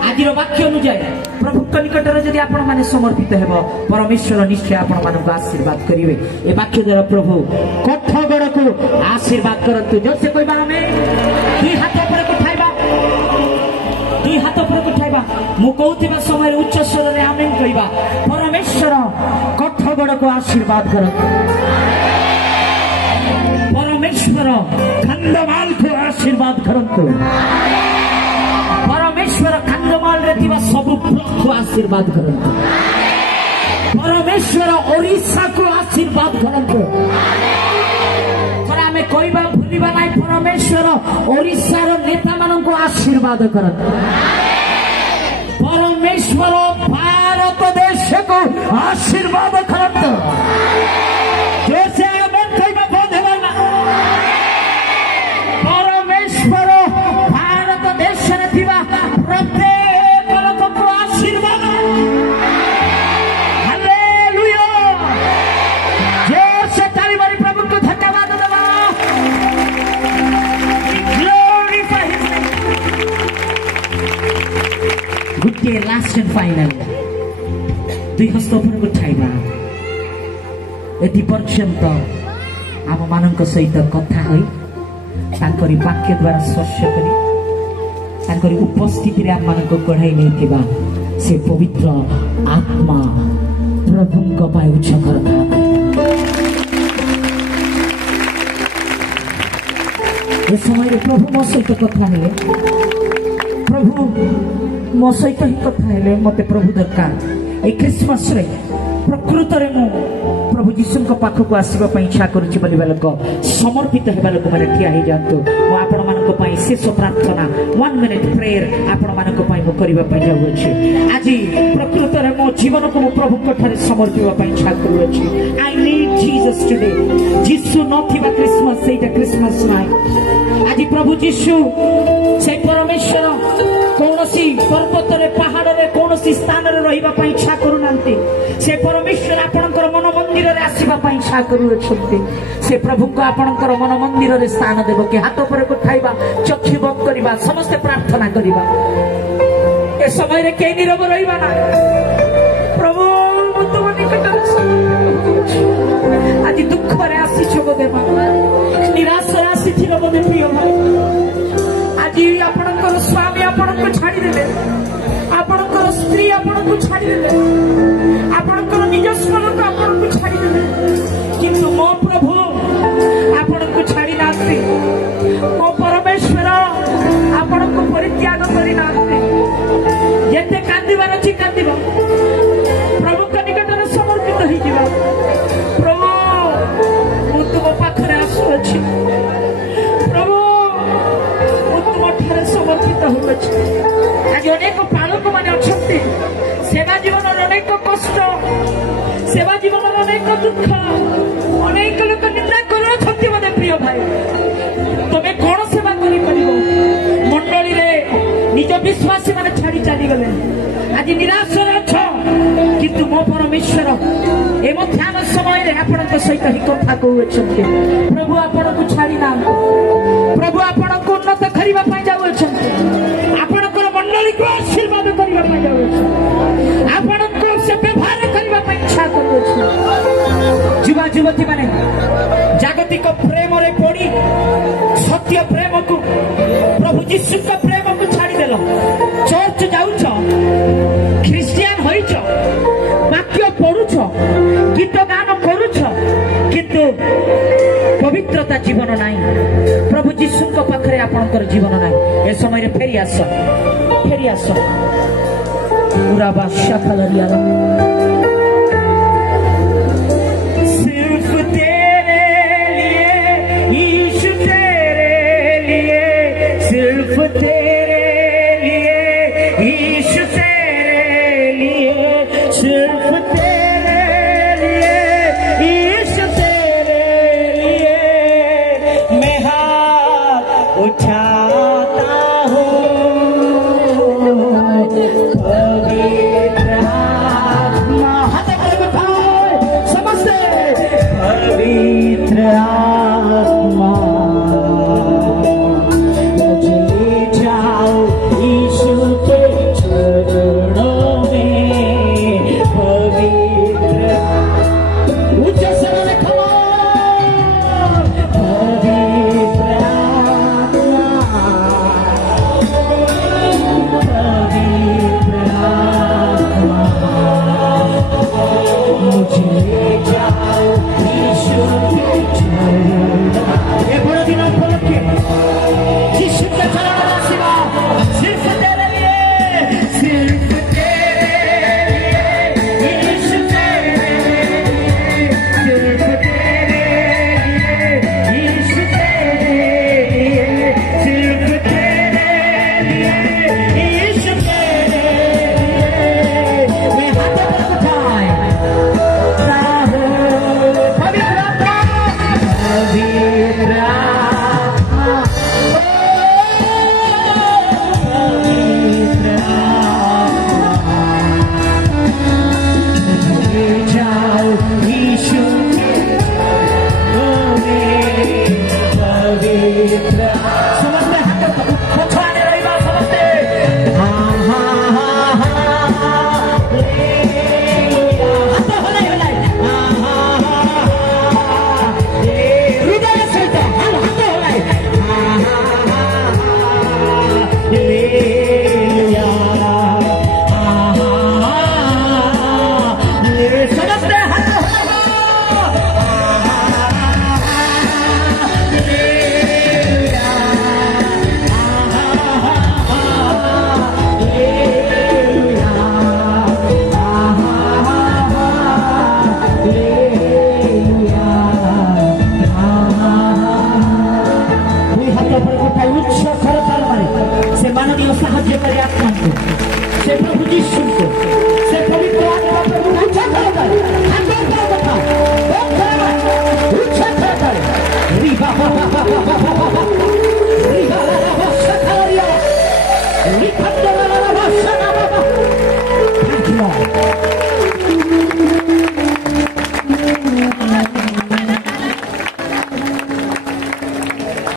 आजिर वाक्य अनुसार प्रभु निकट रे यदि आपण माने समर्पित हेबो परमेश्वर निश्चय आपण मानन को आशीर्वाद करिवे ए वाक्य द्वारा प्रभु कठगड़ को आशीर्वाद करंतु जो से कहबा हमें दुई हाथ ऊपर उठाइबा दुई हाथ ऊपर उठाइबा मु कहउथिबा समय उच्च स्वर रे आमेन कहबा परमेश्वर कठगड़ को आशीर्वाद करंतु परमेश्वर कंदमाल को आशीर्वाद करंतु परमेश्वर कंदमाल रे थिबा सब ब्लॉक को आशीर्वाद करंतु परमेश्वर ओडिशा को आशीर्वाद करंतु थोड़ा में कहबा भूलिबा नाही परमेश्वर ओडिशा रो नेता मानन को आशीर्वाद करंतु परमेश्वर भारत देश को आशीर्वाद करंतु जैसे आमेन कहबा बंद हेबा परमेश्वर भारत देश रे थिबा प्रत्येक लोक को आशीर्वाद हालेलुया जैसे ताली मारी प्रभु को धन्यवाद देबा glorify his name good last and final दुई हस्त ऊपर उठाइबा एति पर्यंत आम मानक सहित कथा होई तांकरी वाक्य द्वारा स्पर्श करी तांकरी उपस्थिति रे आम मानक कढ़ाई नै थिबा से पवित्र आत्मा प्रभुଙ୍କ ପାଇଁ उच्च करता ए समय प्रभु मो सहित कथा हेले प्रभु मो सहित ही कथा हेले मते प्रभु दरकार ए क्रिसमस रे प्रकृत रे मो प्रभु जीशु को पाख को आसीबा पई इच्छा करूची बोलिबा लोक समर्पित हेबा लोक माने ठिया हे जांतो मो आपण मानक पई शेष प्रार्थना 1 मिनिट प्रेयर आपण मानक पई मो करिबा पई जाउछि आजि प्रकृत रे मो जीवन को मो प्रभु को ठारे समर्पिबा पई इच्छा करूछि आई नीड जीसस टुडे जीशु नथिबा क्रिसमस सेटा क्रिसमस नाइ आजि प्रभु जीशु से परमेश्वर कौनसी पर्वत रे पहाड़ रे कौनसी स्थान रे रहिबा पई इच्छा करूनांती से परमेश्वर आपणकर मन मंदिर रे आसीबा पई इच्छा करूछंती से प्रभु को आपणकर मन मंदिर रे स्थान देबो के हाथ ऊपर उठाइबा चक्षु बंद करिबा समस्त प्रार्थना करिबा ए समय रे के नीरव रहिबा ना प्रभु तुम निकट आज दुख रे आसी छबो देबा निराश रे आसी छिरो बोदे प्रिय भाई आज आपणकर स्वामी आपणको छाडी देले आपणकर स्त्री आपणको छाडी देले आपणकर निज स्वरूप आपणको छाडी देले किंतु मो प्रभु आपणको छाडी नास्ते मो परमेश्वर आपणको परित्याग करि नास्ते जेते कांदिबार अछि कांदिबा प्रभु के निकट रे समर्पित होई जिबा प्रभु मु तुम पाखरे आसु अछि प्रभु समर्पित होउछि आज अनेक पालक माने अछंती सेवा जीवन अनेक कष्ट सेवा जीवन अनेक दुख अनेक लोक निंदा करो छंती मते प्रिय भाई तमे कोन सेवा करि परिबो मंडली रे निज विश्वासी माने छाडी चली गले आज निराश अछ किंतु मो परमेश्वर ए मध्याह्न समय रे आपनक सहित ही कथा कहउछंती प्रभु आपनक छाडी ना प्रभु आपनक उन्नत करिबा पई जाउछंती आपनकर मंडली को आशीर्वाद करिबा पई जाउछंती आपनक से व्यवहार करिबा पई इच्छा करूछि युवा युवती माने जागतिक प्रेम रे पड़ी सत्य प्रेम को प्रभु यीशु का प्रेम को छाडी देलो चर्च जाउछ क्रिश्चियन होइछ वाक्य पढुछ गीत गान करूछ किंतु पवित्रता जीवन नाही प्रभु यीशु को पाखरे आपनकर जीवन नाही ए समय रे फेरी आस पूरा बादशाह खलरिया सिर्फ तेरे लिए यीशु तेरे लिए सिर्फ तेरे लिए यीशु तेरे लिए सिर्फ तेरे लिए यीशु तेरे लिए मैं हाथ उठाता हूँ पवित्र आत्मा